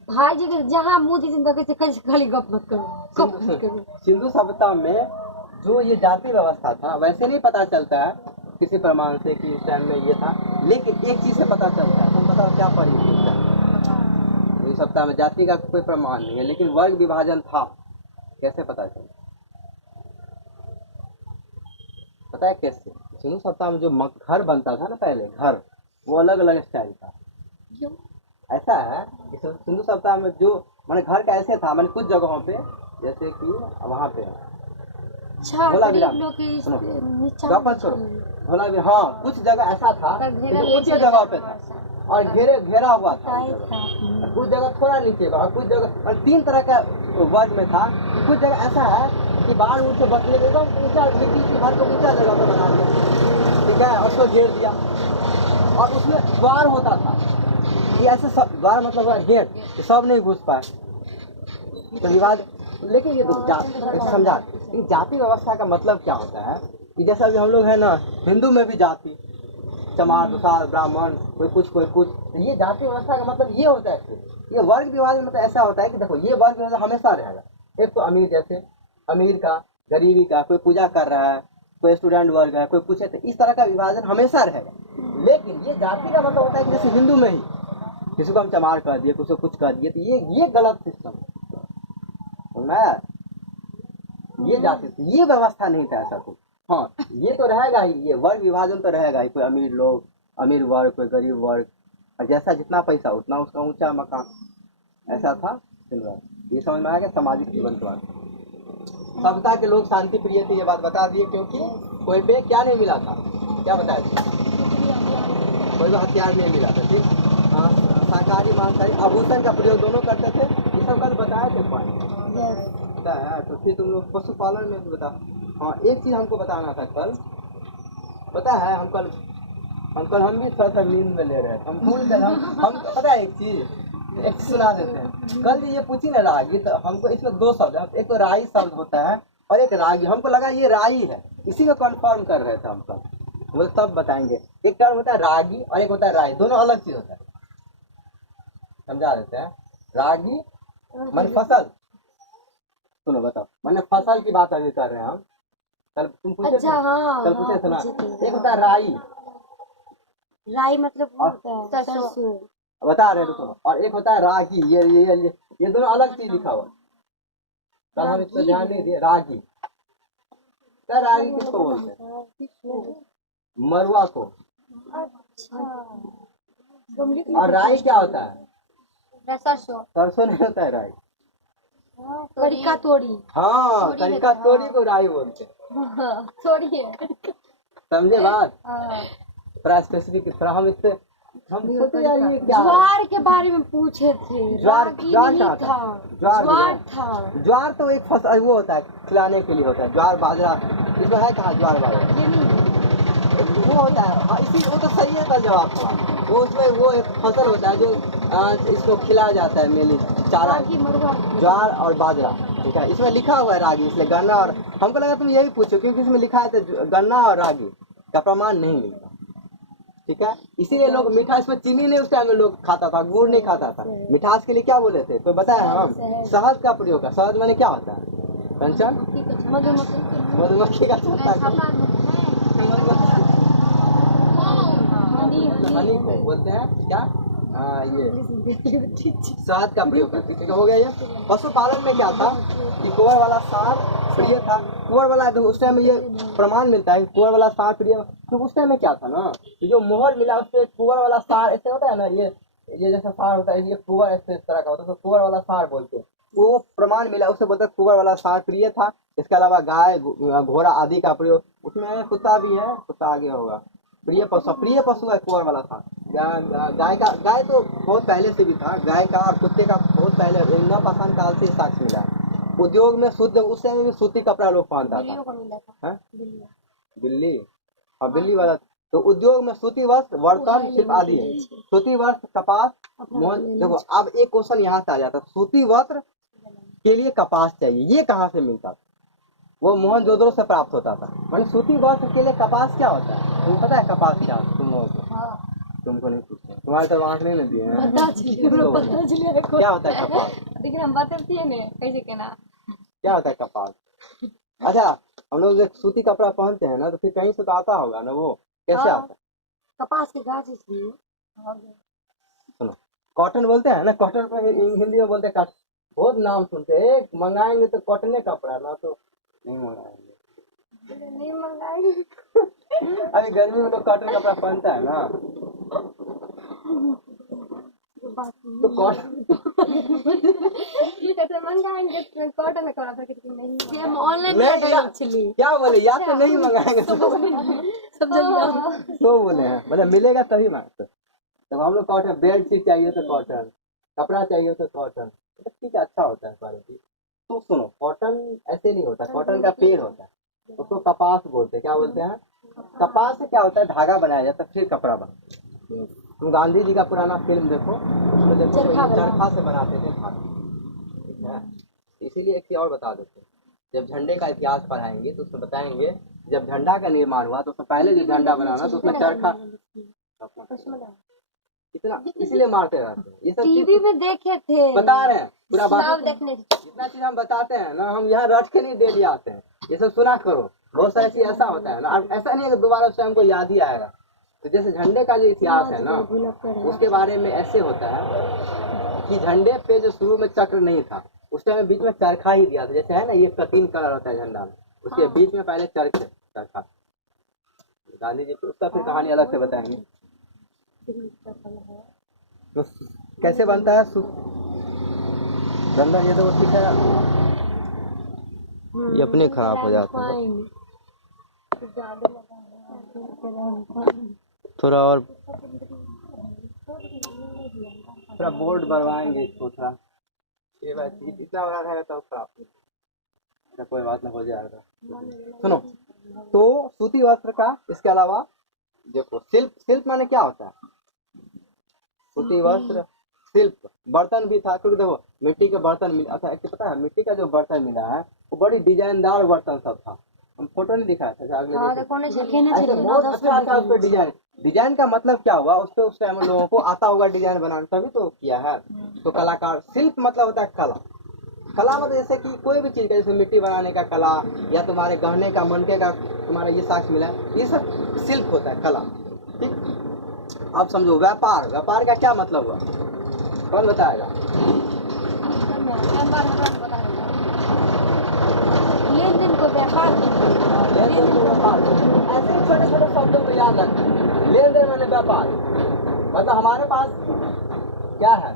भाई जी जहाँ मुँह जिंदगी से खाली गप मत करो। सिंधु सभ्यता में जो ये जाति व्यवस्था था, वैसे नहीं पता चलता है किसी प्रमाण से कि इस टाइम में ये था, लेकिन एक चीज से पता चलता है। तुम बताओ क्या पढ़ी थी? सिंधु सभ्यता में जाति का कोई प्रमाण नहीं है, लेकिन वर्ग विभाजन था। कैसे पता चला? पता है कैसे? सिंधु सभ्यता में जो घर बनता था ना पहले, घर वो अलग अलग स्टाइल था। ऐसा है कि सिंधु सभ्यता में जो माने घर का ऐसे था, माने कुछ जगहों पे, जैसे कि वहाँ पे भोला विराम, भोला विराम, हाँ, कुछ जगह ऐसा था ऊंचे जगह पे था और घेरा हुआ था। कुछ जगह थोड़ा नीचे का, कुछ जगह 3 तरह का वर्ग में था। कुछ जगह ऐसा है कि बाढ़ ऊँच से बचने के एकदम ऊंचा, मिट्टी घर को ऊंचा जगह पे बना दिया, ठीक है, और उसको घेर दिया, और उसमें द्वार होता था। ये ऐसे सब द्वार मतलब गेट, सब नहीं घुस पाए, तो विवाद। लेकिन ये समझा, जाति व्यवस्था का मतलब क्या होता है कि जैसा अभी हम लोग है ना, हिंदू में भी जाति, चमार, दुसार, ब्राह्मण, कोई कुछ कोई कुछ। तो ये जाति व्यवस्था का मतलब ये होता है कि ये वर्ग विभाजन मतलब ऐसा होता है कि देखो, ये वर्ग विभाजन हमेशा रहेगा। एक तो अमीर, जैसे अमीर का, गरीबी का, कोई पूजा कर रहा है, कोई स्टूडेंट वर्ग है, कोई कुछ है, तो इस तरह का विभाजन हमेशा रहेगा। लेकिन ये जाति का मतलब होता है कि जैसे हिंदू में ही किसी को हम चमार कर दिए, किसी को कुछ कर दिए, तो ये गलत सिस्टम है। ये जाति, ये व्यवस्था नहीं था ऐसा कुछ। हाँ, ये तो रहेगा ही, ये वर्ग विभाजन तो रहेगा ही। कोई अमीर लोग, अमीर वर्ग, कोई गरीब वर्ग, और जैसा जितना पैसा उतना उसका ऊंचा मकान, ऐसा था। ये समझ में आ गया सामाजिक जीवन के बाद। सभ्यता के लोग शांति प्रिय थे, ये बात बता दिए, क्योंकि कोई पे क्या नहीं मिला था, क्या बताया था, कोई भी हथियार नहीं मिला था। ठीक, हाँ, शाकाहारी मांसाहारी आभूषण का प्रयोग दोनों करते थे। ये सब कल बताया थे पॉइंट, है। तो फिर तुम लोग पशुपालन में भी बता। हाँ, एक चीज हमको बताना था कल, पता है, हम भी थोड़ा नींद में ले रहे थे, हम भूल गए। हम पता है एक चीज सुना देते हैं। कल ये पूछी ना रागी, तो हमको इसमें 2 शब्द है, एक तो राई शब्द होता है और एक रागी। हमको लगा ये राई है, इसी को कंफर्म कर रहे थे हम कल, वो तब बताएंगे। एक टर्म होता है रागी और एक होता है राई, दोनों अलग चीज होता है, समझा देते हैं। रागी मन फसल, सुनो बताओ, मैंने फसल की बात अभी कर रहे हैं हम। कल तुम पूछे, अच्छा, हाँ, कल पूछे थे ना। एक होता है राई, राई मतलब सरसों, बता रहे हैं, और एक होता है रागी। ये दोनों अलग चीज लिखा हुआ। कल हम इस पर ध्यान नहीं दिए। रागी, क्या रागी किसको बोलते हैं? मरुआ को। और राई क्या होता है? सरसों नहीं होता है राई, करिका तोड़ी। हाँ, करिका तोड़ी को राई बोलते हैं। तोड़ी है, समझे बात? थोड़ा स्पेसिफिक, थोड़ा हम इससे हम सोचे यार ये क्या ज्वार के बारे में पूछे थे। ज्वार था, ज्वार था। ज्वार तो एक फसल वो होता है, खिलाने के लिए होता है। ज्वार बाजरा इसमें है कहाँ? ज्वार बाजरा वो होता है। हाँ, इसी वो तो सही है, कल जवाब था वो। उसमें वो एक फसल होता है जो इसको खिलाया जाता है मेनली चारा, रागी मुर्गा ज्वार और बाजरा। ठीक है, इसमें लिखा हुआ है रागी, इसलिए गन्ना, और हमको लगा तुम यही पूछो क्योंकि इसमें लिखा है तो गन्ना और रागी का प्रमाण नहीं मिलता। ठीक है, इसीलिए लोग मीठा, इसमें चीनी नहीं उस टाइम में लोग खाता था, गुड़ नहीं खाता था। मिठास के लिए क्या बोले थे तो बताया हम, शहद का प्रयोग का। शहद मैंने क्या होता है कंचन, मधुमक्खी का छत्ता, हनी को बोलते हैं क्या, ये शहद का प्रयोग करते। ठीक हो गया। ये पशुपालन में क्या था कि कुंवर वाला सांड प्रिय था। कुंवर वाला उस टाइम में ये प्रमाण मिलता है कुंवर वाला सांड प्रिय, क्योंकि उस टाइम में क्या था ना कि जो मोहर मिला उस पर कुंवर वाला सांड ऐसे होता है ना, ये जैसा सांड होता है, ये कुंवर ऐसे तरह का होता है, तो कुंवर वाला सांड बोलते हैं। वो प्रमाण मिला, उससे बोलते कुंवर वाला सांड प्रिय था। इसके अलावा गाय घोड़ा आदि का प्रयोग, उसमें कुत्ता भी है, कुत्ता आगे होगा। प्रिय पशु है कुंवर वाला सांड। गाय तो बहुत पहले से भी था, गाय का और कुत्ते का बहुत पहले नवपाषाण काल से साक्ष्य मिला है। उद्योग में शुद्ध, उस समय में सूती कपड़ा लोग पहनता था। बिल्ली, हाँ बिल्ली वाला। तो उद्योग में सूती वस्त्र, बर्तन, शिल्प आदि है। सूती वस्त्र, कपास, मोहन। देखो अब एक क्वेश्चन यहाँ से आ जाता है, सूती वस्त्र के लिए कपास चाहिए, ये कहाँ से मिलता था? वो मोहनजोदड़ो से प्राप्त होता था। मैंने सूती वस्त्र के लिए कपास क्या होता है तुम्हें पता है? कपास क्या तुम लोगों को? तुमको नहीं पूछते, तुम्हारे तो आंख नहीं दिए हैं। क्या होता है कपास? लेकिन हम बताते हैं ना कैसे कहना, क्या होता है कपास? अच्छा, हम लोग जब सूती कपड़ा पहनते हैं ना तो फिर कहीं से तो आता होगा ना, वो कैसे आता है? कपास के गाछ इसलिए। सुनो, कॉटन बोलते हैं ना, कॉटन पर हिंदी में बोलते हैं कॉटन। बहुत नाम सुनते हैं, मंगाएंगे तो कॉटने कपड़ा, ना तो नहीं मंगाएंगे। नहीं मंगाएंगे। अभी गर्मी में लोग कॉटन कपड़ा पहनता है ना, तो कॉटन मंगाएंगे कॉटन कपड़ा नहीं, हम ऑनलाइन क्या बोले, या तो नहीं मंगाएंगे तो बोले हैं, मतलब मिलेगा तभी मांगते। तब हम लोग कॉटन, बेड शीट चाहिए तो कॉटन, कपड़ा चाहिए तो कॉटन, ठीक है, अच्छा होता है क्वालिटी। तो सुनो, कॉटन ऐसे नहीं होता, कॉटन का पेड़ होता है, उसको कपास बोलते हैं। क्या बोलते हैं? कपास से क्या होता है, धागा बनाया जाता है, फिर कपड़ा बनता है। तुम गांधी जी का पुराना फिल्म देखो, उसमें देखो चरखा से बनाते थे धागा। ठीक है, इसीलिए एक चीज और बता देते हैं, जब झंडे का इतिहास पढ़ाएंगे तो उसमें बताएंगे जब झंडा का निर्माण हुआ तो उसमें पहले जो झंडा बनाना तो उसमें चरखा, इतना इसलिए मारते रहते हैं। ये सब टीवी में देखे थे, बता रहे हैं पूरा बात देखने, इतना चीज हम बताते हैं ना, हम यहाँ रट के नहीं दे दिए आते हैं, ये सब सुना करो। बहुत सारी चीज ऐसा होता है ना, ऐसा नहीं है कि दोबारा उस टाइम को याद ही आएगा। तो जैसे झंडे का जो इतिहास है ना, उसके बारे में ऐसे होता है कि झंडे पे जो शुरू में चक्र नहीं था, उस टाइम बीच में चरखा ही दिया था। जैसे है ना, ये का 3 कलर होता है झंडा में, उसके बीच में पहले चरखा। गांधी जी को उसका फिर कहानी अलग से बताएंगे। तो कैसे बनता है गंदा, ये तो ठीक है, ये अपने खराब हो जाता है। थोड़ा और थोड़ा बोर्ड बनवाएंगे इसको, थोड़ा ये बात इतना बड़ा रहेगा तो खराब, कोई बात ना, हो जाएगा। सुनो, तो सूती वस्त्र का, इसके अलावा देखो शिल्प माने क्या होता है? सूती वस्त्र, शिल्प, बर्तन भी था, क्योंकि देखो मिट्टी के बर्तन मिला। अच्छा, एक पता है मिट्टी का जो बर्तन मिला है वो बड़ी डिजाइनदार बर्तन सब था। हम फोटो नहीं दिखाया था, अगले ऐसे बहुत अच्छा उस पर डिजाइन का मतलब क्या हुआ, उस पर उस टाइम लोगों को आता होगा डिजाइन बनाना, तभी तो किया है। तो कलाकार, शिल्प मतलब होता है कला। कला मतलब जैसे कि कोई भी चीज का, जैसे मिट्टी बनाने का कला, या तुम्हारे गहने का, मनके का तुम्हारा ये साक्ष्य मिला, ये सब शिल्प होता है, कला। ठीक, अब समझो व्यापार, व्यापार का क्या मतलब हुआ, कौन बताएगा? लेन देन को व्यापार, लेन-देन को व्यापार, ऐसे छोटे छोटे शब्दों को याद रखना। लेन देन माने व्यापार, मतलब हमारे पास क्या है?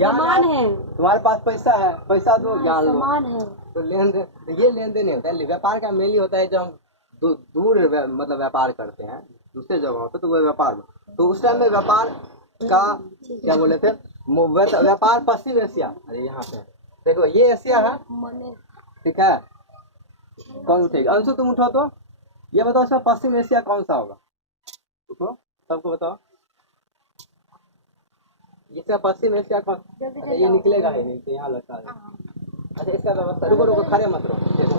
सामान है, तुम्हारे पास पैसा है, पैसा दो, ज्ञान लो, सामान है। तो लेन देन, ये लेन देन होता है। व्यापार का मेनली होता है जब हम दूर मतलब व्यापार करते हैं दूसरे जगहों पे, तो वो व्यापार। तो उस टाइम में व्यापार का क्या बोले थे, व्यापार पश्चिम एशिया, अरे यहाँ पे देखो ये एशिया है, ठीक है, कौन उठेगा? अंशु तुम उठो तो ये बताओ, इसमें पश्चिम एशिया कौन सा होगा? उठो, सबको बताओ। इसका पश्चिम एशिया का जल्दी अच्छा, ये निकलेगा ही नहीं तो यहाँ लगता है। अच्छा इसका व्यवस्था रुको रुको खड़े मत रहो देखो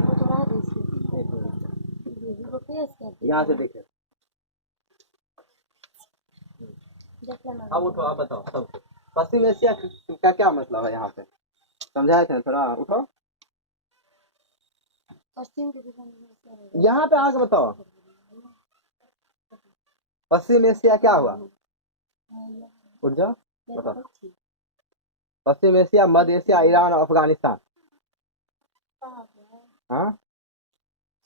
वो तो रहा इसकी एक मिनट। दीदी को पेश कर यहाँ से देखे देख लेना अब उठो अब बताओ सब पश्चिम एशिया का क्या मतलब है यहाँ पे समझाए थे थोड़ा उठो पश्चिम की दिशा में यहाँ पे आके बताओ पश्चिम एशिया क्या हुआ उठ जाओ बताओ पश्चिम एशिया मध्य एशिया ईरान और अफगानिस्तान हाँ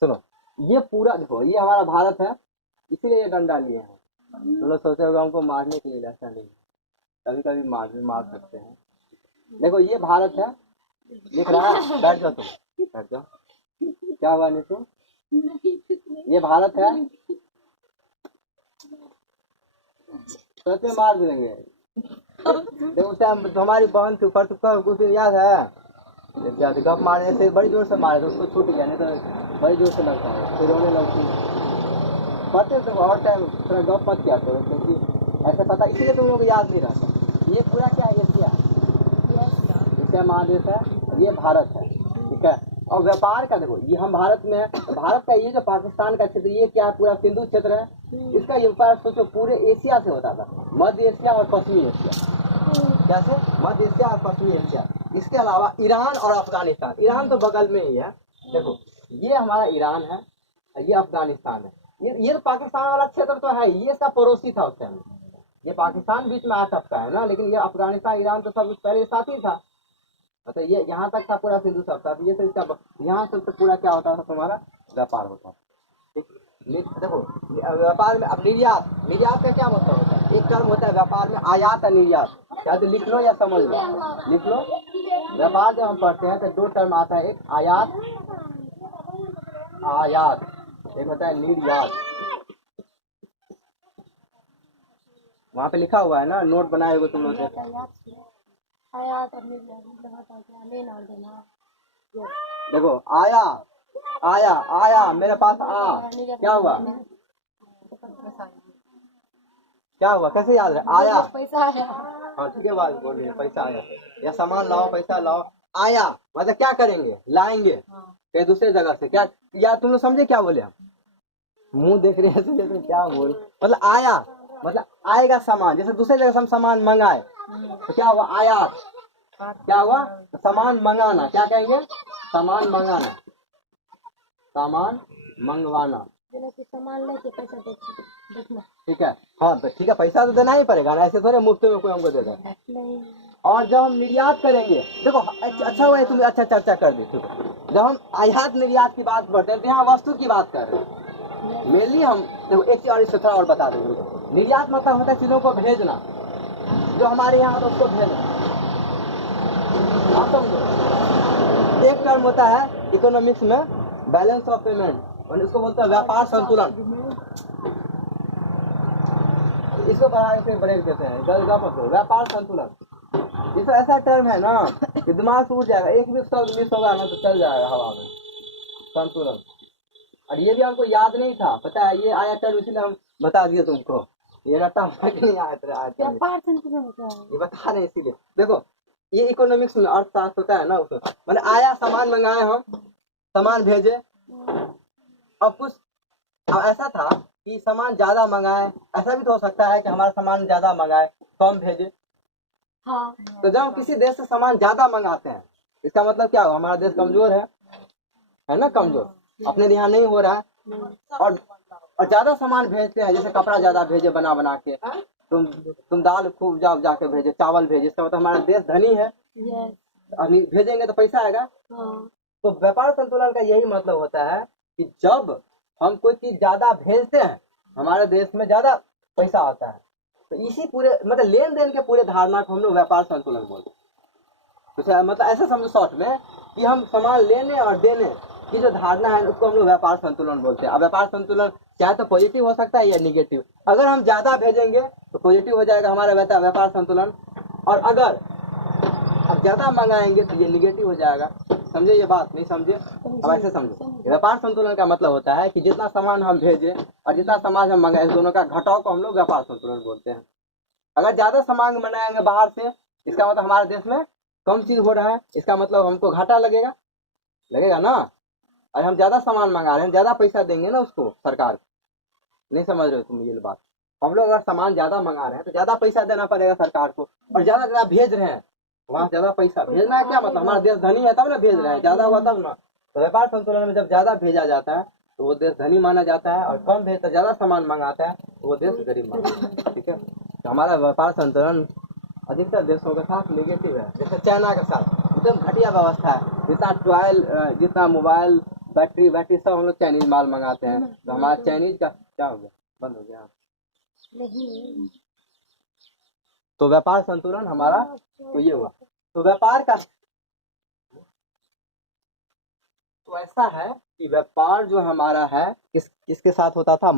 सुनो ये पूरा देखो ये हमारा भारत है इसीलिए ये डंडा लिए हैं तुम लोग सोचे होगा हमको मारने के लिए ऐसा नहीं कभी कभी मार सकते हैं देखो ये भारत है दिख रहा है बैठ जाओ तुम बैठ जाओ क्या हुआ नीतू ये भारत है सच में मार देंगे देखो उस टाइम हमारी बहन थी ऊपर कुछ दिन याद है गप मारने से बड़ी जोर से मारे थे उसको छूट गया नहीं तो बड़ी जोर से लगता है फिर रोने लगती पढ़ते थे और टाइम थोड़ा गप मत किया करो क्योंकि ऐसा पता इसलिए तुम लोग याद नहीं रहता ये पूरा क्या है एशिया एशिया महादेश है ये भारत है ठीक है और व्यापार का देखो ये हम भारत में भारत का ये जो पाकिस्तान का क्षेत्र ये क्या पूरा सिंधु क्षेत्र है इसका ये व्यापार सोचो पूरे एशिया से होता था मध्य एशिया और पश्चिमी एशिया कैसे मध्य एशिया और पश्चिमी एशिया इसके अलावा ईरान और अफगानिस्तान ईरान तो बगल में ही है देखो ये हमारा ईरान है ये अफगानिस्तान है ये तो पाकिस्तान वाला क्षेत्र तो है ये इसका पड़ोसी था उस टाइम ये पाकिस्तान बीच में आ सकता है ना लेकिन ये अफगानिस्तान ईरान तो सब पहले साथ ही था मतलब ये यहाँ तक था पूरा सिंधु सब था ये तो इसका यहाँ से तो पूरा क्या होता था तुम्हारा व्यापार होता ठीक देखो व्यापार में अब निर्यात का क्या मतलब होता है एक टर्म होता है व्यापार में आयात और निर्यात या तो लिख लो या समझ लो लिख लो व्यापार जब हम पढ़ते हैं तो दो टर्म आता है एक आयात एक होता है निर्यात वहाँ पे लिखा हुआ है ना नोट बनाए हुए तुम लोग आयात और निर्यात मतलब होता है क्या लेना और देना देखो आया मेरे पास क्या हुआ कैसे याद है आया पैसा आया हाँ ठीक है बात बोलिए पैसा आया या सामान लाओ पैसा लाओ आया मतलब क्या करेंगे लाएंगे कहीं दूसरे जगह से क्या या तुम लोग समझे क्या बोले हम मुंह देख रहे हैं तो क्या बोल मतलब आया मतलब आएगा सामान जैसे दूसरे जगह से हम सामान मंगाए तो क्या हुआ आयात क्या हुआ तो सामान मंगाना क्या कहेंगे सामान मंगाना सामान मंगवाना सामान लेके पैसा देखना ठीक है हाँ तो ठीक है पैसा तो देना ही पड़ेगा ना ऐसे थोड़े मुफ्त में कोई हमको दे देगा और जब हम निर्यात करेंगे देखो अच्छा हुआ तुम अच्छा चर्चा कर दी ठीक है जब हम आयात निर्यात की बात करते हैं तो यहाँ वस्तु की बात कर रहे हैं मेनली हम देखो एक चीज और इससे थोड़ा और बता देंगे निर्यात मतलब होता है चीजों को भेजना जो हमारे यहाँ तो उसको भेजना आप समझो एक टर्म होता है इकोनॉमिक्स में बैलेंस ऑफ पेमेंट और इसको बोलते हैं व्यापार संतुलन इसको बढ़ा के ब्रेक देते हैं व्यापार संतुलन इसका ऐसा टर्म है ना कि दिमाग से उठ जाएगा एक भी शब्द मिस होगा ना तो चल जाएगा हवा में संतुलन और ये भी हमको याद नहीं था पता है ये आया टर्म इसलिए हम बता दिए तुमको ये रटा नहीं आया ये बता रहे इसीलिए देखो ये इकोनॉमिक्स में अर्थशास्त्र होता है ना उसमें मतलब आया सामान मंगाए हम सामान भेजे अब कुछ अब ऐसा था कि सामान ज्यादा मंगाए ऐसा भी तो हो सकता है कि हमारा सामान ज्यादा मंगाए कम भेजे हाँ। तो जब हम किसी देश से सामान ज्यादा मंगाते हैं इसका मतलब क्या हो हमारा देश कमजोर है ना कमजोर अपने यहाँ नहीं हो रहा है और ज्यादा सामान भेजते हैं जैसे कपड़ा ज्यादा भेजे बना के तुम दाल खूब जाके भेजे चावल भेजे इसका मतलब हमारा देश धनी है अभी भेजेंगे तो पैसा आएगा तो व्यापार संतुलन का यही मतलब होता है कि जब हम कोई चीज ज्यादा भेजते हैं हमारे देश में ज्यादा पैसा आता है तो इसी पूरे मतलब लेन देन के पूरे धारणा को हम लोग व्यापार संतुलन बोलते हैं तो मतलब ऐसा समझो शॉर्ट में कि हम सामान लेने और देने की जो धारणा है उसको हम लोग व्यापार संतुलन बोलते हैं अब व्यापार संतुलन चाहे तो पॉजिटिव हो सकता है या निगेटिव अगर हम ज्यादा भेजेंगे तो पॉजिटिव हो जाएगा हमारा व्यापार संतुलन और अगर अब ज्यादा मंगाएंगे तो ये निगेटिव हो जाएगा समझे ये बात? नहीं समझे? अब ऐसे समझो, व्यापार संतुलन का मतलब होता है कि जितना सामान हम भेजे और जितना सामान हम मंगाए, दोनों का घटाव को हम लोग व्यापार संतुलन बोलते हैं। अगर ज्यादा सामान मंगाएंगे बाहर से, इसका मतलब हमारे देश में कम चीज हो रहा है, इसका मतलब हमको घाटा लगेगा, लगेगा ना। और हम ज्यादा सामान मंगा रहे हैं, ज्यादा पैसा देंगे ना उसको सरकार को। नहीं समझ रहे हो तुम ये बात? हम लोग अगर सामान ज्यादा मंगा रहे हैं तो ज्यादा पैसा देना पड़ेगा सरकार को, और ज्यादा ज्यादा भेज रहे हैं, वहाँ ज्यादा पैसा भेजना है। क्या मतलब? हमारा देश धनी है तब ना भेज रहे हैं, ज्यादा हुआ तब ना। तो व्यापार संतुलन में जब ज्यादा भेजा जाता है तो वो देश धनी माना जाता है, और कम भेजता ज्यादा सामान मंगाता है तो वो देश गरीब माना जाता है। ठीक है, तो हमारा व्यापार संतुलन अधिकतर देशों के साथ नेगेटिव है। जैसे चाइना के साथ एकदम घटिया व्यवस्था है, जितना टॉयल, जितना मोबाइल, बैटरी सब हम लोग चाइनीज माल मंगाते हैं। तो हमारा चाइनीज का क्या हो गया, बंद हो गया? नहीं, तो व्यापार संतुलन हमारा तो ये हुआ। तो व्यापार का तो ऐसा है कि व्यापार जो हमारा है किसके साथ होता था?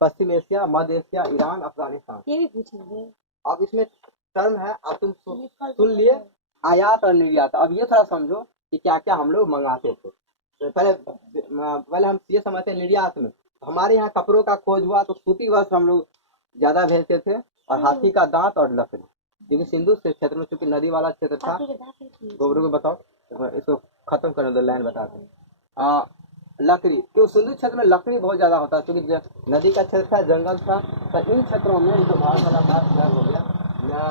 पश्चिम एशिया, मध्य एशिया, ईरान, अफगानिस्तान। ये भी पूछेंगे। अब इसमें टर्म है, अब तुम सुन लिए, आयात और निर्यात। अब ये थोड़ा समझो कि क्या क्या हम लोग मंगाते थे। तो पहले हम ये समझते हैं निर्यात में। हमारे यहाँ कपड़ों का खोज हुआ तो सूती वस्त्र हम लोग ज्यादा भेजते थे, और हाथी का दांत और लकड़ी, क्योंकि सिंधु से क्षेत्र में चूंकि नदी वाला क्षेत्र था। गोबरों को बताओ, इसको खत्म करने दो, लाइन बताते हैं। लकड़ी, क्यों सिंधु क्षेत्र में लकड़ी बहुत ज्यादा होता है, क्योंकि नदी का क्षेत्र था, जंगल था। तो इन क्षेत्रों में जो भारत वाला बात हो गया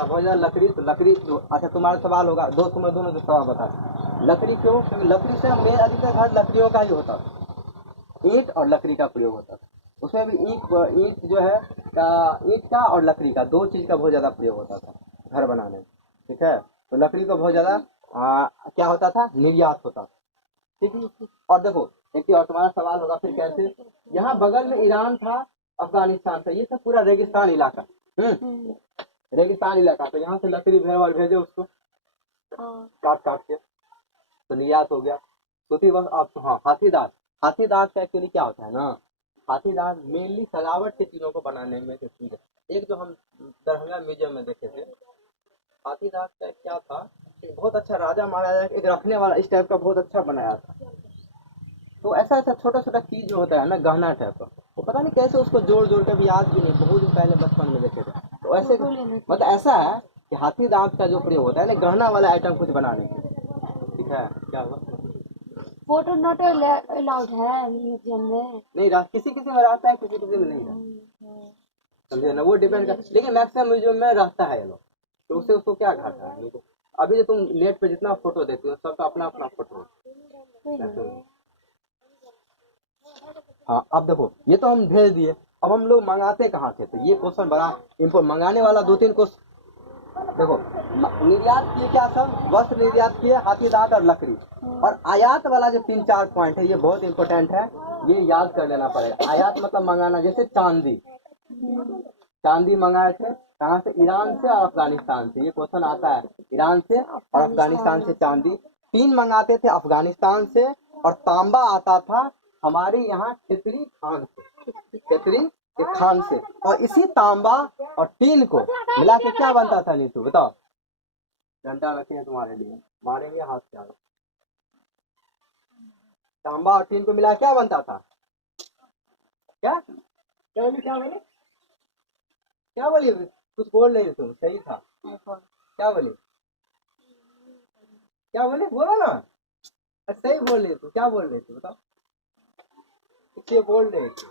बहुत ज्यादा लकड़ी। तो लकड़ी तो अच्छा, तुम्हारा सवाल होगा, तुम्हें दोनों जो सवाल बता। लकड़ी क्यों? क्योंकि लकड़ी से मेन अधिकतर घर लकड़ियों का ही होता था, ईंट और लकड़ी का प्रयोग होता था। उसमें भी ईंट जो है ईंट का और लकड़ी का, दो चीज का बहुत ज्यादा प्रयोग होता था घर बनाने में। ठीक है, तो लकड़ी को बहुत ज्यादा क्या होता था, निर्यात होता था। ठीक है, और देखो एक और तुम्हारा सवाल होगा फिर कैसे, यहाँ बगल में ईरान था, अफगानिस्तान था, ये सब पूरा रेगिस्तान इलाका। रेगिस्तान इलाका, तो यहाँ से लकड़ी भेजे उसको काट के, तो निर्यात हो गया। सूती वस्त्र। आप हाँ, हाथी दांत का एक्चुअली क्या होता है ना, हाथी दांत मेनली सजावट के चीजों को बनाने में चीज है। एक जो हम दरभंगा म्यूजियम में देखे थे, हाथी दांत का क्या था, बहुत अच्छा राजा महाराजा एक रखने वाला इस टाइप का बहुत अच्छा बनाया था। तो ऐसा छोटा छोटा चीज जो होता है ना, गहना टाइप का, वो पता नहीं कैसे उसको जोड़ के भी याद भी नहीं, बहुत दिन पहले बचपन में देखे थे। तो ऐसे मतलब ऐसा है कि हाथी दांत का जो प्रयोग होता है ना, गहना वाला आइटम कुछ बनाने के। ठीक है, क्या हुआ? फोटो नॉट अलाउड है म्यूजियम में। नहीं, किसी में रहता है, किसी में नहीं रहता, समझे ना, वो डिपेंड कर। लेकिन मैक्सिमम म्यूजियम में रहता है ये लोग, तो उसको क्या घाटा है। अभी जो तुम नेट पे जितना फोटो देखते हो सबका अपना अपना फोटो। हाँ, अब देखो ये तो हम भेज दिए, अब हम लोग मंगाते कहाँ थे? तो ये क्वेश्चन बड़ा इम्पोर्टेंट। मंगाने वाला 2-3 क्वेश्चन देखो, निर्यात किए क्या सब? वस्त्र निर्यात किए, हाथी दांत और लकड़ी। और आयात वाला जो 3-4 पॉइंट है, ये बहुत इंपॉर्टेंट है, ये याद कर लेना पड़ेगा। आयात मतलब मंगाना, जैसे चांदी मंगाए थे कहाँ से? ईरान से और अफगानिस्तान से। ये क्वेश्चन आता है, ईरान से और अफगानिस्तान से चांदी। 3 मंगाते थे अफगानिस्तान से, और तांबा आता था हमारे यहाँ खेतरी खान से। और इसी तांबा और टीन को मिला के क्या बनता था नीतू, बताओ? डंडा रखे हैं तुम्हारे लिए, मारेंगे हाथ से। तांबा और टीन को मिला क्या बनता था? क्या बोली? कुछ बोल रही तुम, सही था। क्या बोली बोलो ना, सही बोल रही तू। क्या बोल रही थी बताओ? कुछ बोल रही थी,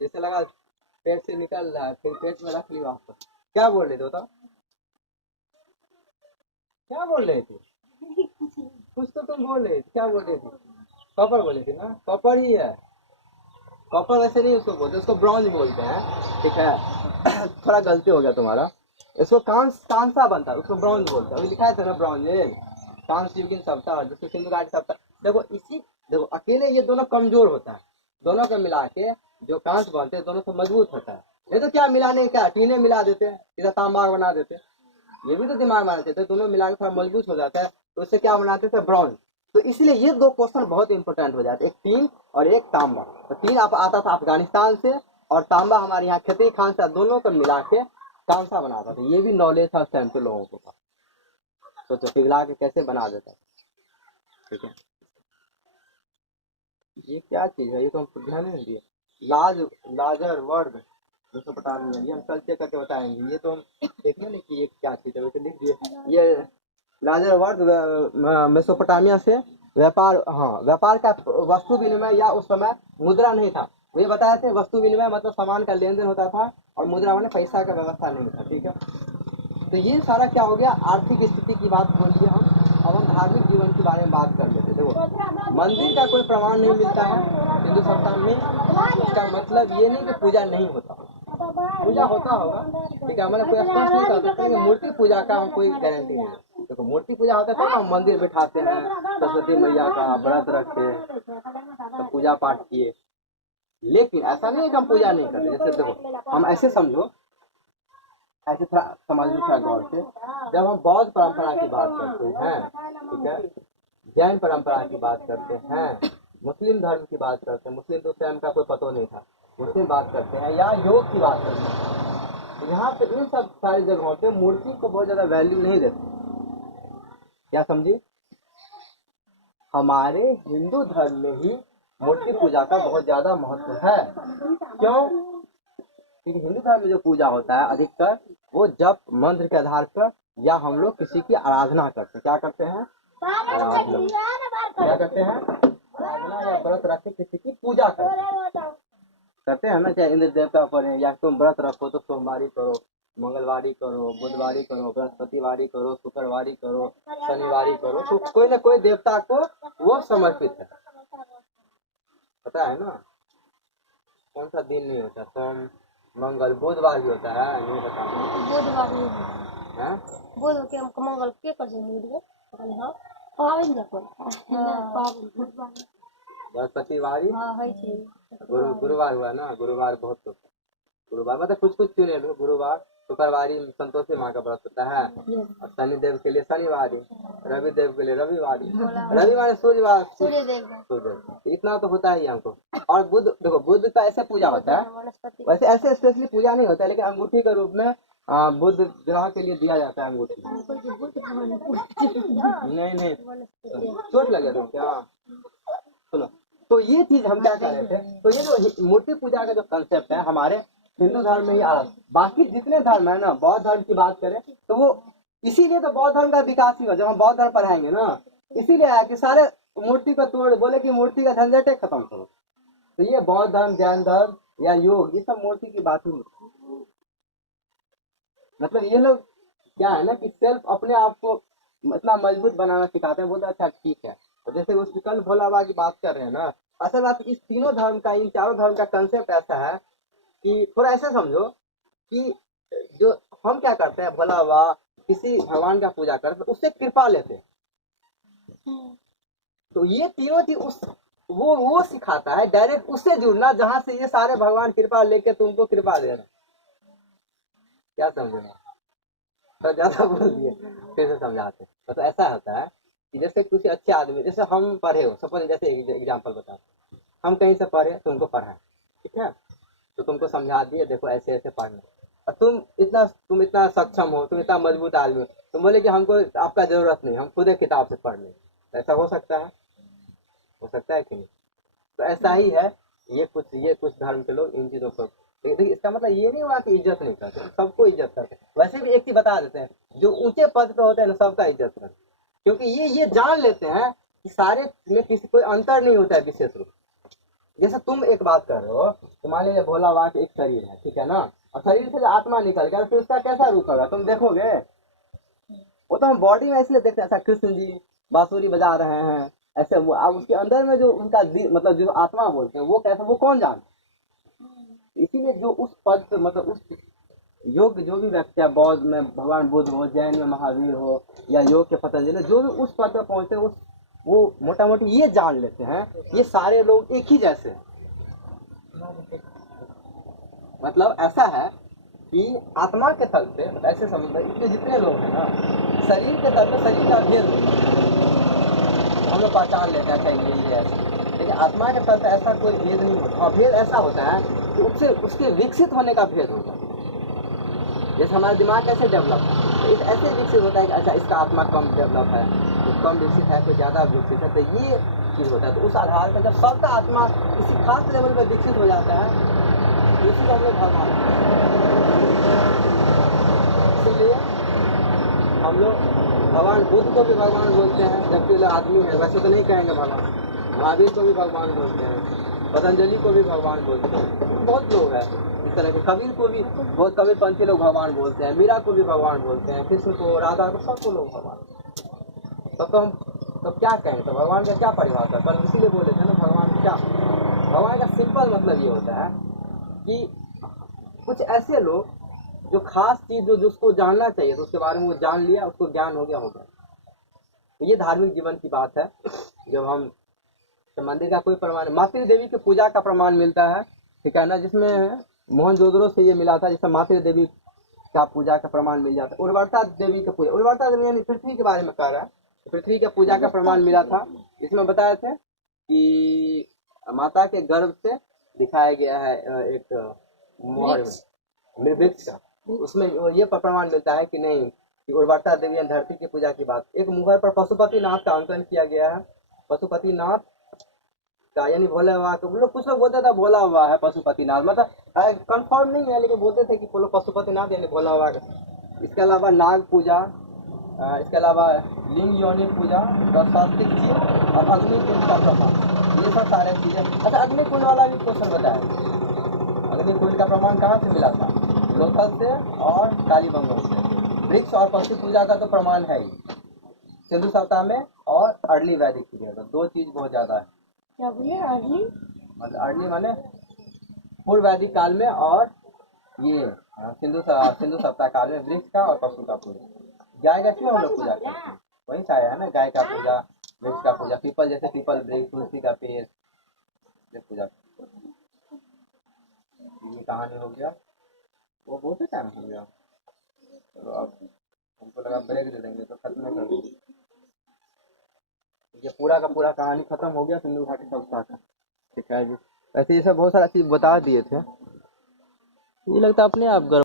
जैसे लगा पेट से निकल रहा है, फिर पेट में रख ली वापस। क्या बोल रहे थे बताओ? क्या बोल रहे थे? कुछ तो तुम बोल रहे थे, क्या बोल रहे थे? कॉपर बोले थे ना, कॉपर ही है। कॉपर वैसे नहीं उसको बोलते, उसको ब्रॉन्ज बोलते हैं। ठीक है, थोड़ा गलती हो गया तुम्हारा। इसको कांसा बनता है, उसको ब्रॉन्ज बोलते हैं। अभी लिखा था ना ब्रॉन्ज, कांस युगीन सप्ताह, जैसे सिंधु घाटी सप्ताह। देखो अकेले ये दोनों कमजोर होता है, दोनों को मिला के जो कांस बनते हैं दोनों से मजबूत होता है। नहीं तो क्या मिलाने, क्या टीने मिला देते, सीधा तांबा बना देते। ये भी तो दिमाग में आते थे, दोनों मिला के थोड़ा मजबूत हो जाता है, तो उससे क्या बनाते थे? ब्रॉन्ज। तो इसलिए ये 2 क्वेश्चन बहुत इंपॉर्टेंट हो जाते हैं, एक टीन और एक तांबा। तो टीन आता था अफगानिस्तान से, और तांबा हमारे यहाँ खेतरी खान से, दोनों को मिला के कांसा बनाता था। ये भी नॉलेज था उस टाइम पे लोगों को, तो पिघला के कैसे बना देता। ठीक है, ये क्या चीज है? ये तो हम ध्यान नहीं दिए। लाजर वर्ग मेसोपोटामिया, ये हम कल चेक करके बताएंगे। ये तो हम देखने नहीं कि ये क्या चीज है, वैसे लिख दिए। ये लाजर वर्ग मेसोपोटामिया से व्यापार, हाँ व्यापार का वस्तु विनिमय, या उस समय मुद्रा नहीं था। वो ये बताया थे वस्तु विनिमय मतलब सामान का लेन देन होता था, और मुद्रा माने पैसा का व्यवस्था नहीं था। ठीक है, तो ये सारा क्या हो गया, आर्थिक स्थिति की बात बोल लिए हम। अब हम धार्मिक जीवन के बारे में बात कर लेते। देखो, मंदिर का कोई प्रमाण नहीं मिलता है हिंदू संस्था में। इसका मतलब ये नहीं कि पूजा नहीं होता, पूजा होता होगा, ठीक है, हमारे कोई स्पष्ट नहीं कर सकते कि मूर्ति पूजा का हम कोई गारंटी नहीं है। देखो, मूर्ति पूजा होता है तो हम मंदिर बिठाते हैं, सरस्वती मैया का व्रत रखे, तो पूजा पाठ किए। लेकिन ऐसा नहीं है कि हम पूजा नहीं करते। जैसे देखो, हम ऐसे समझो, ऐसे थोड़ा समझ लो थोड़ा गौर से, जब हम बौद्ध परंपरा की बात करते हैं, ठीक है, जैन परंपरा की बात करते हैं, मुस्लिम धर्म की बात करते हैं, मुस्लिम तो स्वयं का कोई पता नहीं था, मुस्लिम बात करते हैं, या योग की बात करते हैं, यहाँ पे इन सब सारी जगहों पे मूर्ति को बहुत ज्यादा वैल्यू नहीं देते। क्या समझिए, हमारे हिंदू धर्म में ही मूर्ति पूजा का बहुत ज्यादा महत्व है। क्यों? क्योंकि हिंदू धर्म में जो पूजा होता है अधिकतर वो जप मंत्र के आधार पर, या हम लोग किसी की आराधना करते हैं। क्या करते हैं? क्या करते हैं? आराधना या व्रत रख के किसी की पूजा करते हैं ना। चाहे इंद्र देवता पर है, या तुम व्रत रखो तो सोमवारी करो, मंगलवारी करो, बुधवारी करो, बृहस्पतिवारी करो, शुक्रवारी करो, शनिवारी करो, तो कोई ना कोई देवता को वो समर्पित है। पता है ना कौन सा दिन नहीं होता? सोम मंगल बुधवार भी होता है, नहीं बता बुधवार ही है, बुध के मंगल के कर देंगे। हां पावन जको पावन बुधवार, बृहस्पतिवारी, हां है छी, गुरुवार हुआ ना, गुरुवार बहुत होता है। गुरुवार मतलब कुछ कुछ चुने लो, गुरुवार, शुक्रवारी संतोषी माँ का व्रत होता है, और शनिदेव के लिए शनिवारी, रविदेव के लिए रविवारी, रविवार सूर्यवार, सूर्यदेव, इतना तो होता ही हमको। और बुध, देखो बुध का ऐसे पूजा होता है, वैसे ऐसे स्पेशली पूजा नहीं होता है, लेकिन अंगूठी के रूप में बुध ग्रह के लिए दिया जाता है अंगूठी। नहीं चोट लगे तुम क्या? सुनो, तो ये चीज हम क्या कर रहे थे, तो ये जो मूर्ति पूजा का जो कंसेप्ट है हमारे हिंदू धर्म में ही आ, बाकी जितने धर्म है ना, बौद्ध धर्म की बात करें तो वो इसीलिए तो बौद्ध धर्म का विकास ही हुआ। जब हम बौद्ध धर्म पढ़ाएंगे ना, इसीलिए आया कि सारे मूर्ति को तोड़, बोले कि मूर्ति का झंझट खत्म करो। तो ये बौद्ध धर्म, जैन धर्म या योग, ये सब मूर्ति की बात ही नहीं। मतलब ये लोग क्या है ना कि सेल्फ अपने आप को इतना मजबूत बनाना सिखाते हैं। बोलते अच्छा ठीक है, तो जैसे उस कल भोला बाबा की बात कर रहे हैं ना, असल बात इस तीनों धर्म का, इन चारों धर्म का कंसेप्ट ऐसा है कि थोड़ा ऐसा समझो कि जो हम क्या करते हैं, भोला बाबा किसी भगवान का पूजा करते हैं, उससे कृपा लेते हैं। तो ये तीनों चीज उस वो सिखाता है डायरेक्ट उससे जुड़ना, जहां से ये सारे भगवान कृपा लेके तुमको कृपा दे रहे। क्या समझे? तो ज्यादा बोल दिए, फिर से समझाते। तो ऐसा होता है कि जैसे किसी अच्छे आदमी, जैसे हम पढ़े हो, सपोज जैसे एग्जाम्पल बताओ, हम कहीं से पढ़े, तुमको पढ़ाए, ठीक है, तो तुमको समझा दिए देखो ऐसे ऐसे पढ़ना, और तुम इतना सक्षम हो, तुम इतना मजबूत आदमी हो, तुम बोले कि हमको आपका जरूरत नहीं, हम खुद किताब से पढ़ लें। ऐसा हो सकता है? हो सकता है कि नहीं? तो ऐसा ही है, ये कुछ धर्म के लोग इन चीजों को, देखिए इसका मतलब ये नहीं हुआ कि इज्जत नहीं करते, सबको इज्जत करते हैं। वैसे भी एक चीज बता देते हैं, जो ऊंचे पद पे होते हैं ना, सबका इज्जत करते हैं, क्योंकि ये जान लेते हैं कि सारे में किसी कोई अंतर नहीं होता है विशेष रूप। जैसे तुम एक बात कर रहे हो, तो मान लीजिए भोला बाबा का एक शरीर है, ठीक है ना, और शरीर से आत्मा निकल गया, फिर उसका कैसा रूप होगा तुम देखोगे? वो तो हम बॉडी में इसलिए देखते हैं, ऐसा कृष्ण जी बांसुरी बजा रहे हैं ऐसे, वो अब उसके अंदर में जो उनका मतलब जो आत्मा बोलते हैं वो कैसा, वो कौन जानता? इसीलिए जो उस पद पे, मतलब उस योग जो भी व्यक्ति है, बौद्ध में भगवान बुद्ध हो, जैन में महावीर हो, या योग के पतंजलि, जो भी उस पद पर पहुंचते हैं, वो मोटा मोटी ये जान लेते हैं ये सारे लोग एक ही जैसे हैं। मतलब ऐसा है कि आत्मा के तल पे, ऐसे समझ इतने जितने लोग हैं ना, शरीर के तल पे शरीर का भेद हम लोग पहचान लेते हैं, ये ऐसा, लेकिन आत्मा के तल पे ऐसा कोई भेद नहीं होता। और भेद ऐसा होता है कि उसके विकसित होने का भेद होता है। जैसे हमारा दिमाग कैसे डेवलप है, तो ऐसे विकसित होता है कि अच्छा इसका आत्मा कम डेवलप है, तो कम विकसित है, तो ज्यादा विकसित है। तो ये चीज होता है। तो उस आधार पर जब सबका आत्मा किसी खास लेवल पर विकसित हो जाता है, तो इसी को हम लोग भगवान, इसीलिए हम लोग भगवान बुद्ध को भी भगवान बोलते हैं, जबकि वो आदमी है, वैसे तो नहीं कहेंगे भगवान। महावीर को भी भगवान बोलते हैं, पतंजलि को भी भगवान बोलते हैं, बहुत लोग हैं इस तरह के। कबीर को भी बहुत कबीरपंथी लोग भगवान बोलते हैं, मीरा को भी भगवान बोलते हैं, कृष्ण को, राधा को, सबको लोग भगवान। तो हम तो क्या कहें, तो भगवान का क्या परिभाषा, कल इसीलिए बोले थे ना भगवान क्या। भगवान का सिंपल मतलब ये होता है कि कुछ ऐसे लोग जो खास चीज जो जिसको जानना चाहिए तो उसके बारे में वो जान लिया, उसको ज्ञान हो गया। तो ये धार्मिक जीवन की बात है। जब हम तो मंदिर का कोई प्रमाण, मातृ देवी की पूजा का प्रमाण मिलता है, ठीक है ना, जिसमें मोहनजोदड़ो से ये मिला था, जिसमें मातृ देवी का पूजा का प्रमाण मिल जाता है। उर्वरता देवी की पूजा, उर्वरता देवी यानी पृथ्वी के बारे में कह रहा है, पृथ्वी का पूजा का प्रमाण मिला था, जिसमें बताए थे कि माता के गर्भ से दिखाया गया है एक मोहर वृक्ष का, उसमें ये प्रमाण मिलता है कि नहीं कि उर्वरता देवी धरती की पूजा की बात। एक मुहर पर पशुपति नाथ का अंकन किया गया है, पशुपति नाथ का, यानी भोले बाबा को लोग, कुछ लोग बोलते थे भोला बाबा है पशुपति नाथ, मतलब कंफर्म नहीं है, लेकिन बोलते थे कि पशुपति नाथ यानी भोला बाबा का। इसके अलावा नाग पूजा, इसके अलावा लिंग योनि पूजा, स्वस्तिक चिन्ह और अग्नि कुंड का प्रमाण, ये सब सारे चीजें। अच्छा, अग्नि कुंड वाला भी क्वेश्चन बताया, अग्नि कुंड का प्रमाण कहाँ से मिला था, लोथल से और कालीबंगों से। वृक्ष और पशु पूजा का तो प्रमाण है ही सिंधु सभ्यता में और अर्ली वैदिक पीरियड में, दो चीज बहुत ज्यादा है। क्या बोले अर्ली? मतलब अर्ली माने पूर्व वैदिक काल में, और ये सिंधु सभ्यता काल में वृक्ष का और पशु का पूजा। गाय का क्यों हम लोग पूजा करते हैं, वही से आया है ना, गाय का पूजा, वृक्ष का पूजा, पीपल जैसे पीपल वृक्ष, तुलसी का पेड़, ये पूजा। ये कहानी हो गया, वो बहुत ही टाइम हो गया। चलो अब हमको लगा ब्रेक दे देंगे तो खत्म कर देंगे। ये पूरा का पूरा कहानी खत्म हो गया सिंधु घाटी सभ्यता का, ठीक है जी। वैसे ये सब बहुत सारा चीज बता दिए थे, ये लगता है अपने आप गर्व